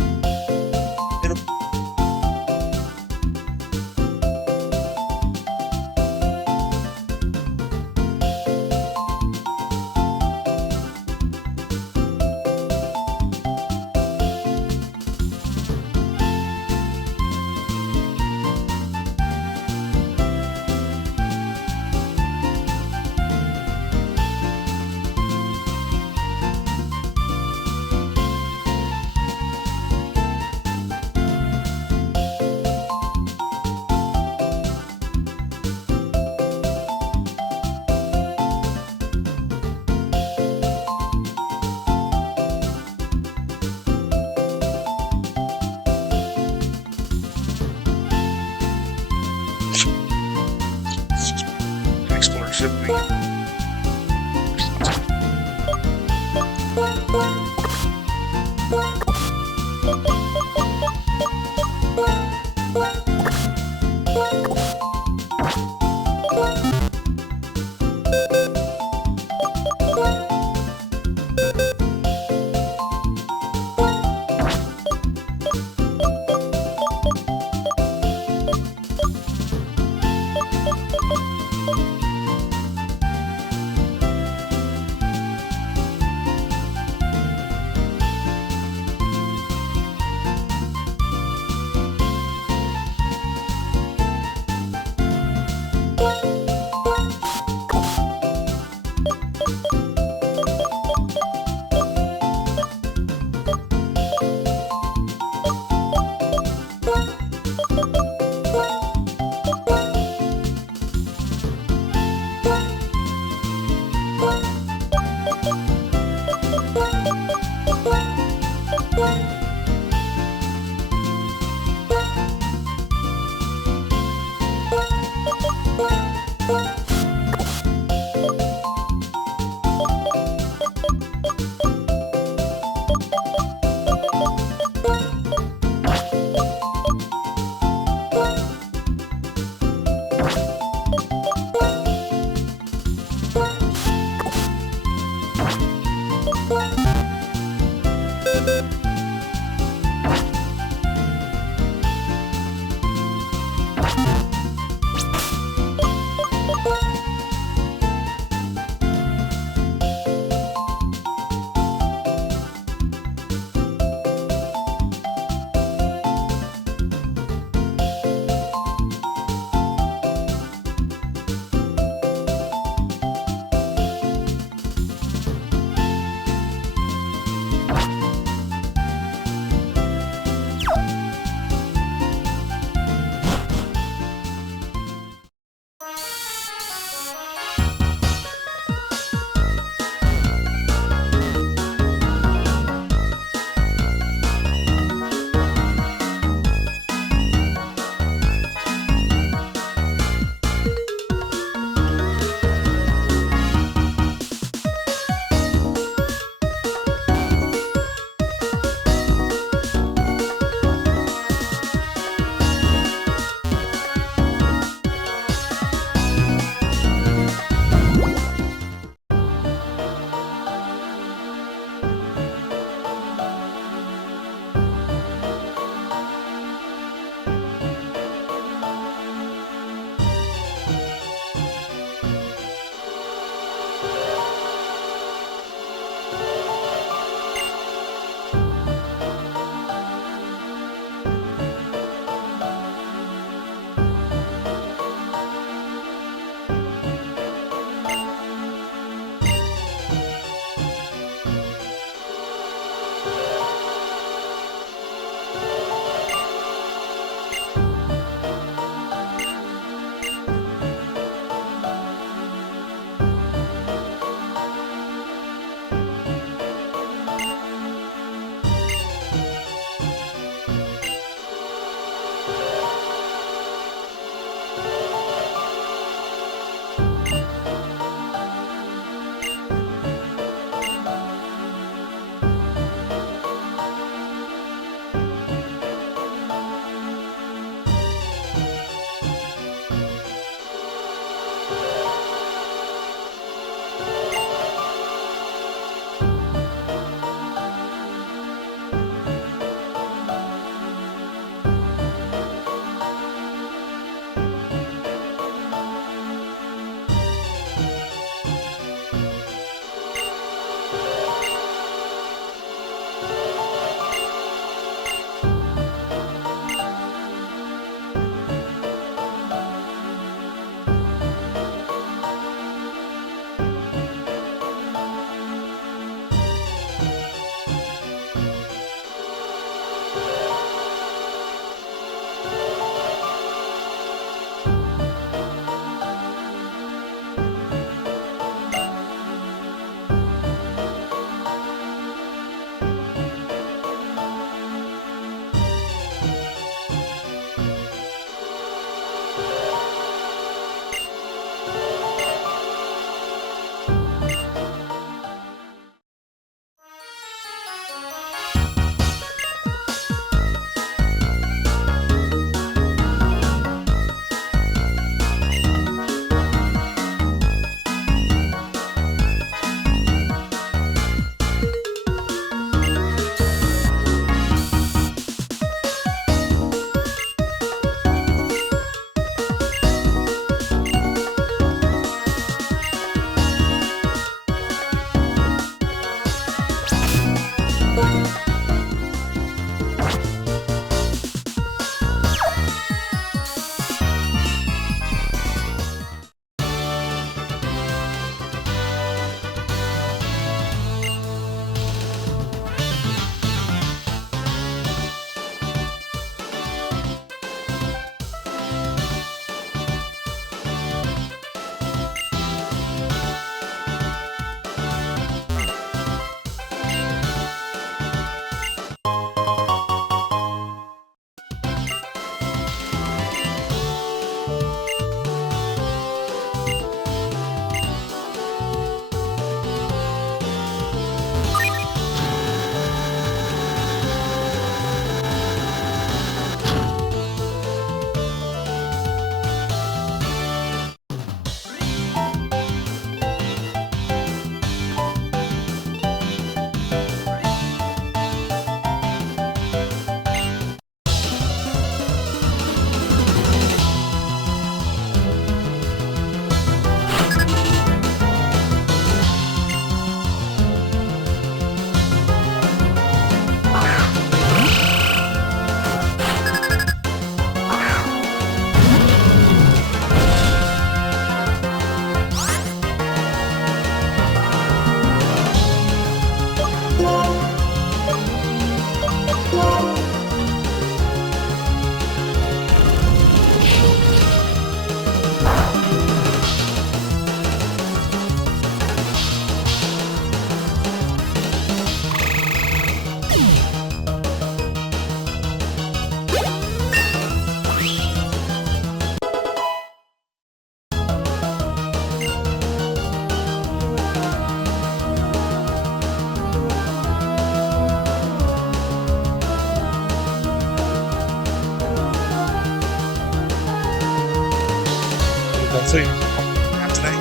So you have today?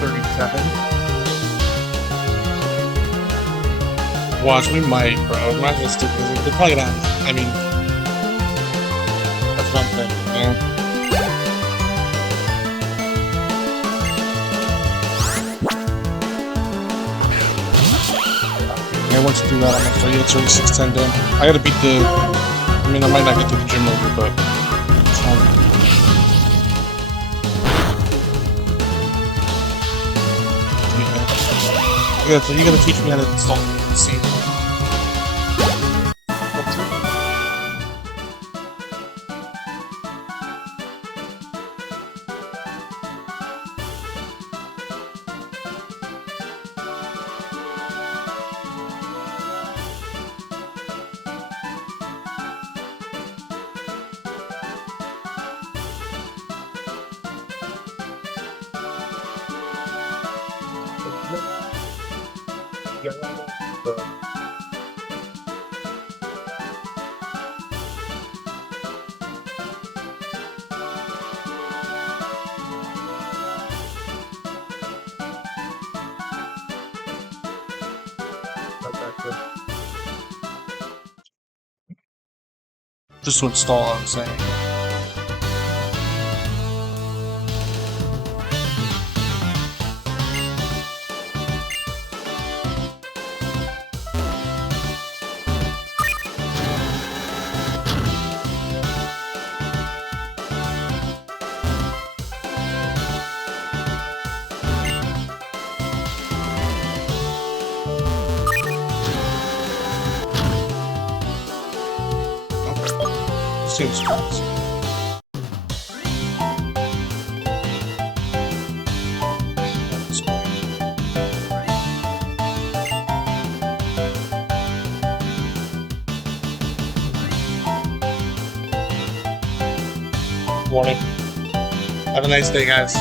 37. Watch, we might, bro. I'm not gonna stick with it. They're probably not. I mean, that's what I'm thinking, man. Yeah, once you do that, I'm gonna tell you it's already 6:10 then. I gotta beat the. I mean, I might not get to the gym later, but it's fine. Yeah. You gotta teach me how to install C. Just to install, I'm saying. Seems crazy. Morning. Have a nice day, guys.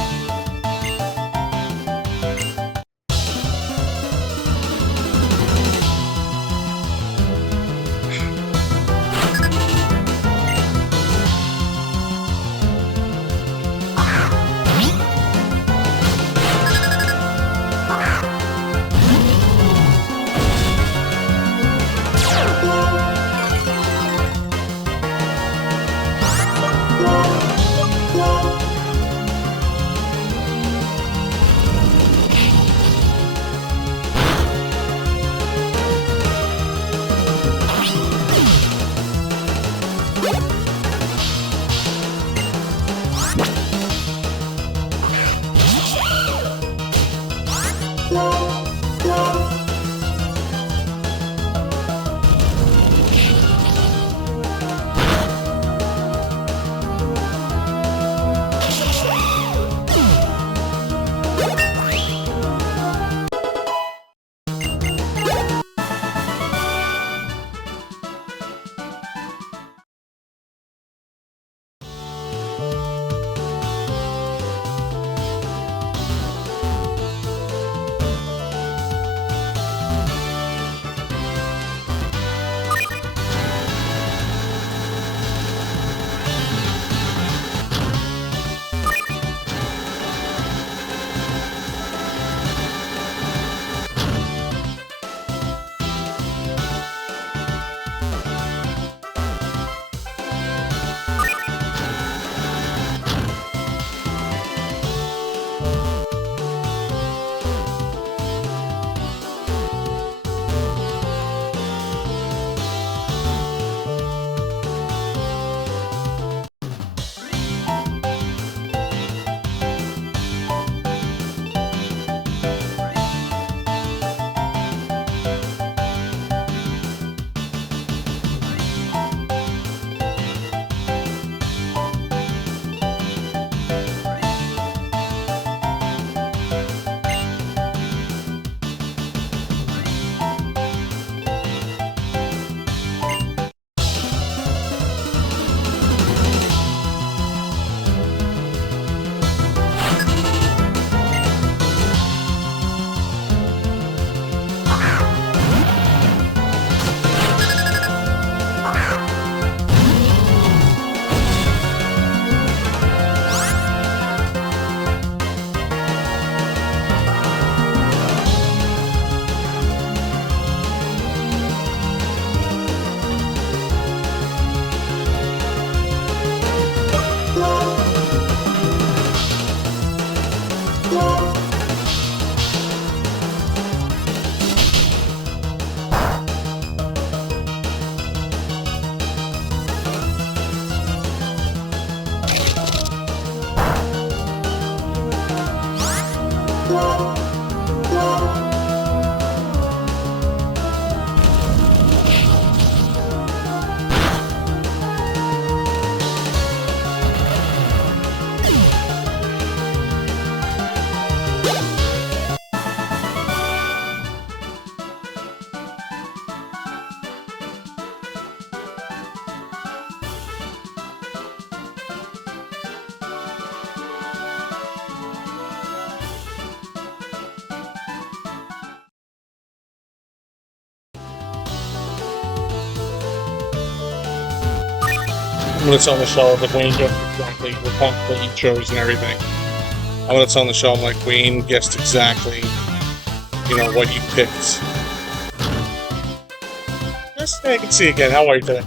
when it's on the show, like Wayne guessed exactly what pumpkin he chose and everything. And when it's on the show, I'm like, Wayne guessed exactly, you know, what you picked. Yes, I can see again. How are you today?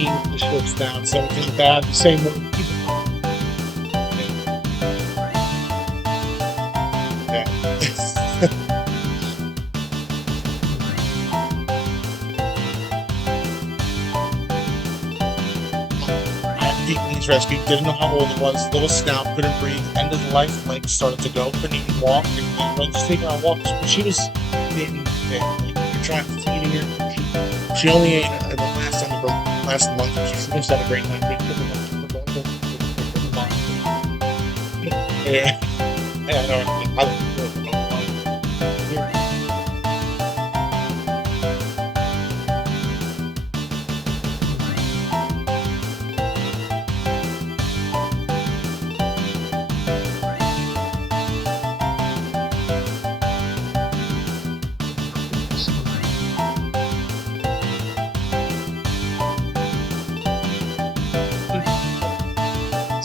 The shifts down, so it isn't bad. The same way. Yeah. He's rescued, didn't know how old it was, little snout, couldn't breathe, end of life, legs started to go, couldn't even walk, and then just taking her on walks. But she was thin, like, you're trying to feed her. She only ate the last time last month. She just had a great time. Yeah, I know.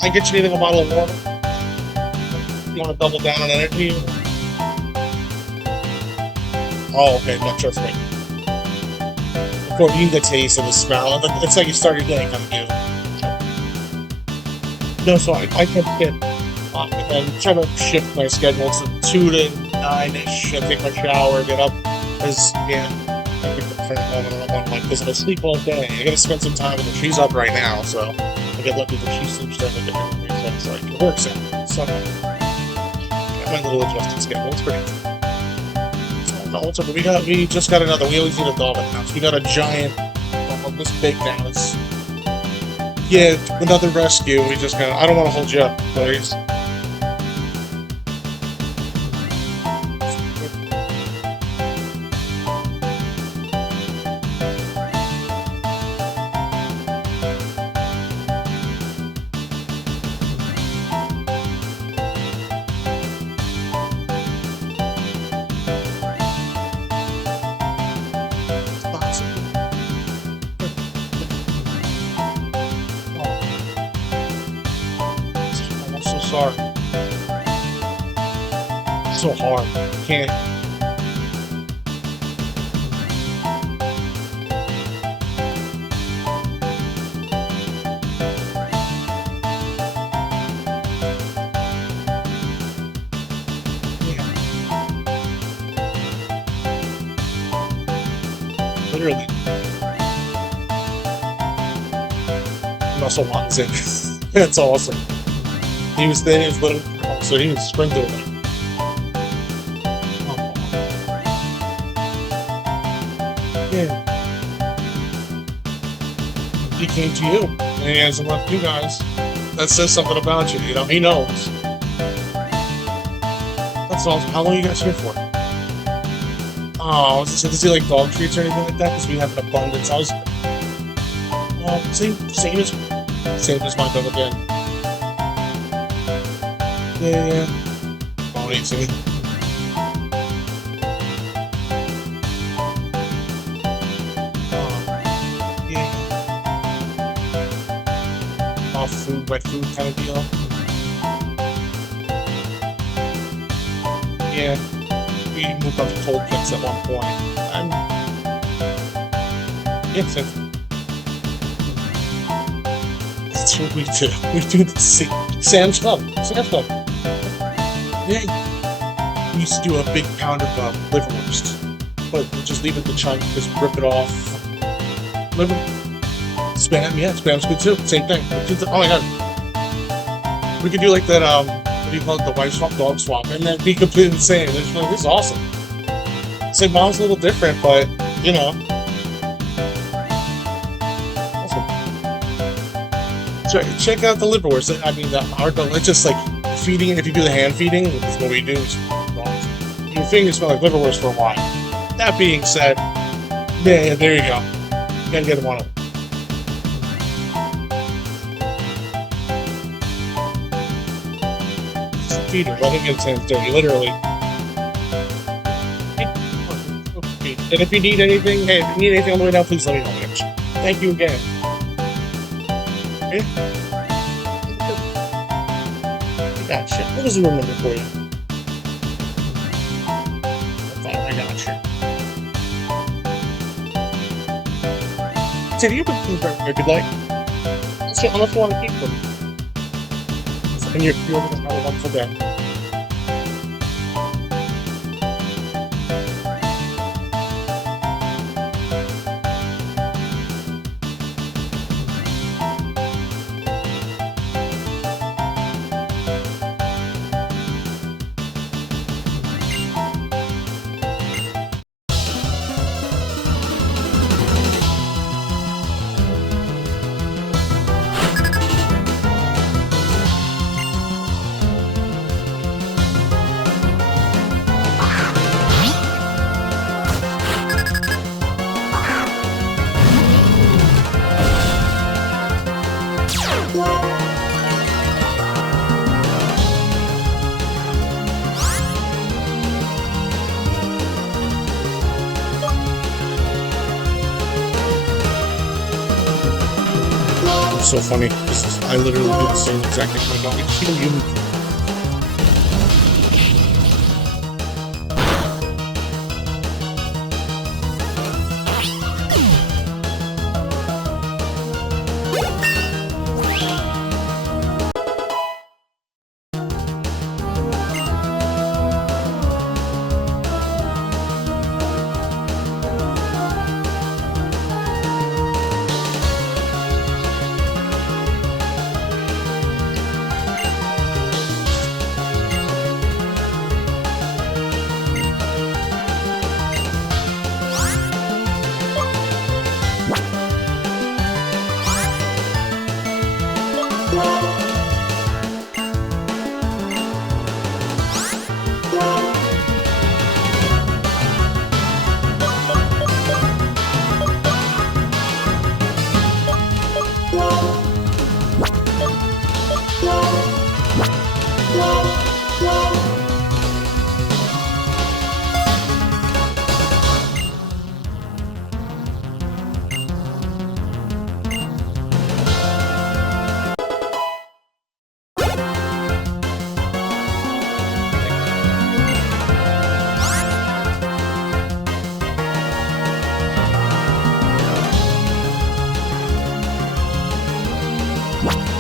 I get you anything a bottle of water? You want to double down on energy? Oh, okay, not trust me. Of course, you can taste and the smell. It's like you start your day kind of deal. No, so I kept getting and then try to shift my schedule to 2 to 9-ish. I take my shower, get up, because, yeah, I get the friend home and I'm like, because I sleep all day. I gotta spend some time with her. She's up right now, so I get lucky that she sleeps during the different reasons, so it works out. So, I got my little adjusted schedule. It's pretty good. We just got another. We always need a dog in the house. We got a giant dog, this big now. It's, yeah, another rescue. We just got. I don't want to hold you up, please. Sorry. It's so hard. I can't. Yeah. Literally. Muscle locks in. That's awesome. He was thin, he was little, so he was sprinting. Yeah. He came to you, and he hasn't left you guys. That says something about you, you know? He knows. That's awesome. How long are you guys here for? Oh, does he like dog treats or anything like that? Because we have an abundance. I was... same as my dog again. Yeah. Won't eat to me. Yeah. Off food by food kind of deal. Yeah. We moved on to cold cuts at one point. Yes, that's what we do. We do the Sam's Club. Yeah. We used to do a big pound of liverwurst, but we'll just leave it in the chunk, just rip it off. Spam, yeah, spam's good too. Same thing. Oh my god. We could do like that, what do you call it? The wife swap, dog swap, and then be completely insane. This is awesome. It's like mom's a little different, but, you know. Awesome. Check out the liverwurst. I mean, it's just like feeding it. If you do the hand feeding, which is what we do, your fingers smell like liverwurst for a while. That being said, yeah, there you go. You gotta get them on it. Feed it, let him get his hands dirty, literally. And if you need anything, hey, if you need anything on the way down, please let me know, Mitch. Thank you again. Okay? I got you. What was the room number for you? I got you. So you can keep them if you'd like. Unless you want to keep them. And you're going to have a wonderful day. So funny. I literally do the same exact thing with my dog. It's so unique.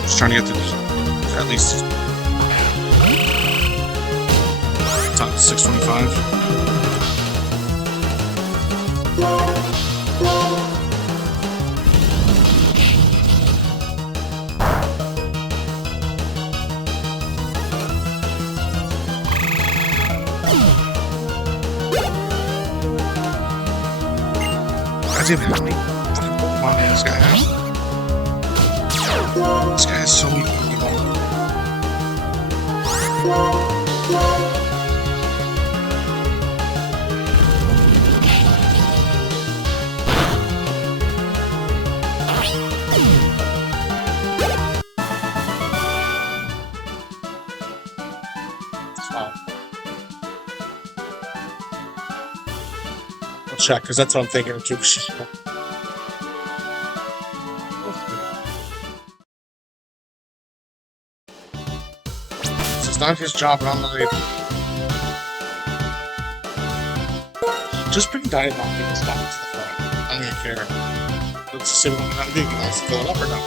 Just trying to get to at least top 625. God damn it, how many fucking Pokemon does this guy have? This guy has so many Pokemon. I'll check, because that's what I'm thinking of too. It's not his job, and I'm not able. Just bring Dynamite and stop it to the front. I don't even care. Let's see what I'm doing. Can I fill it up or not?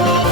Bye.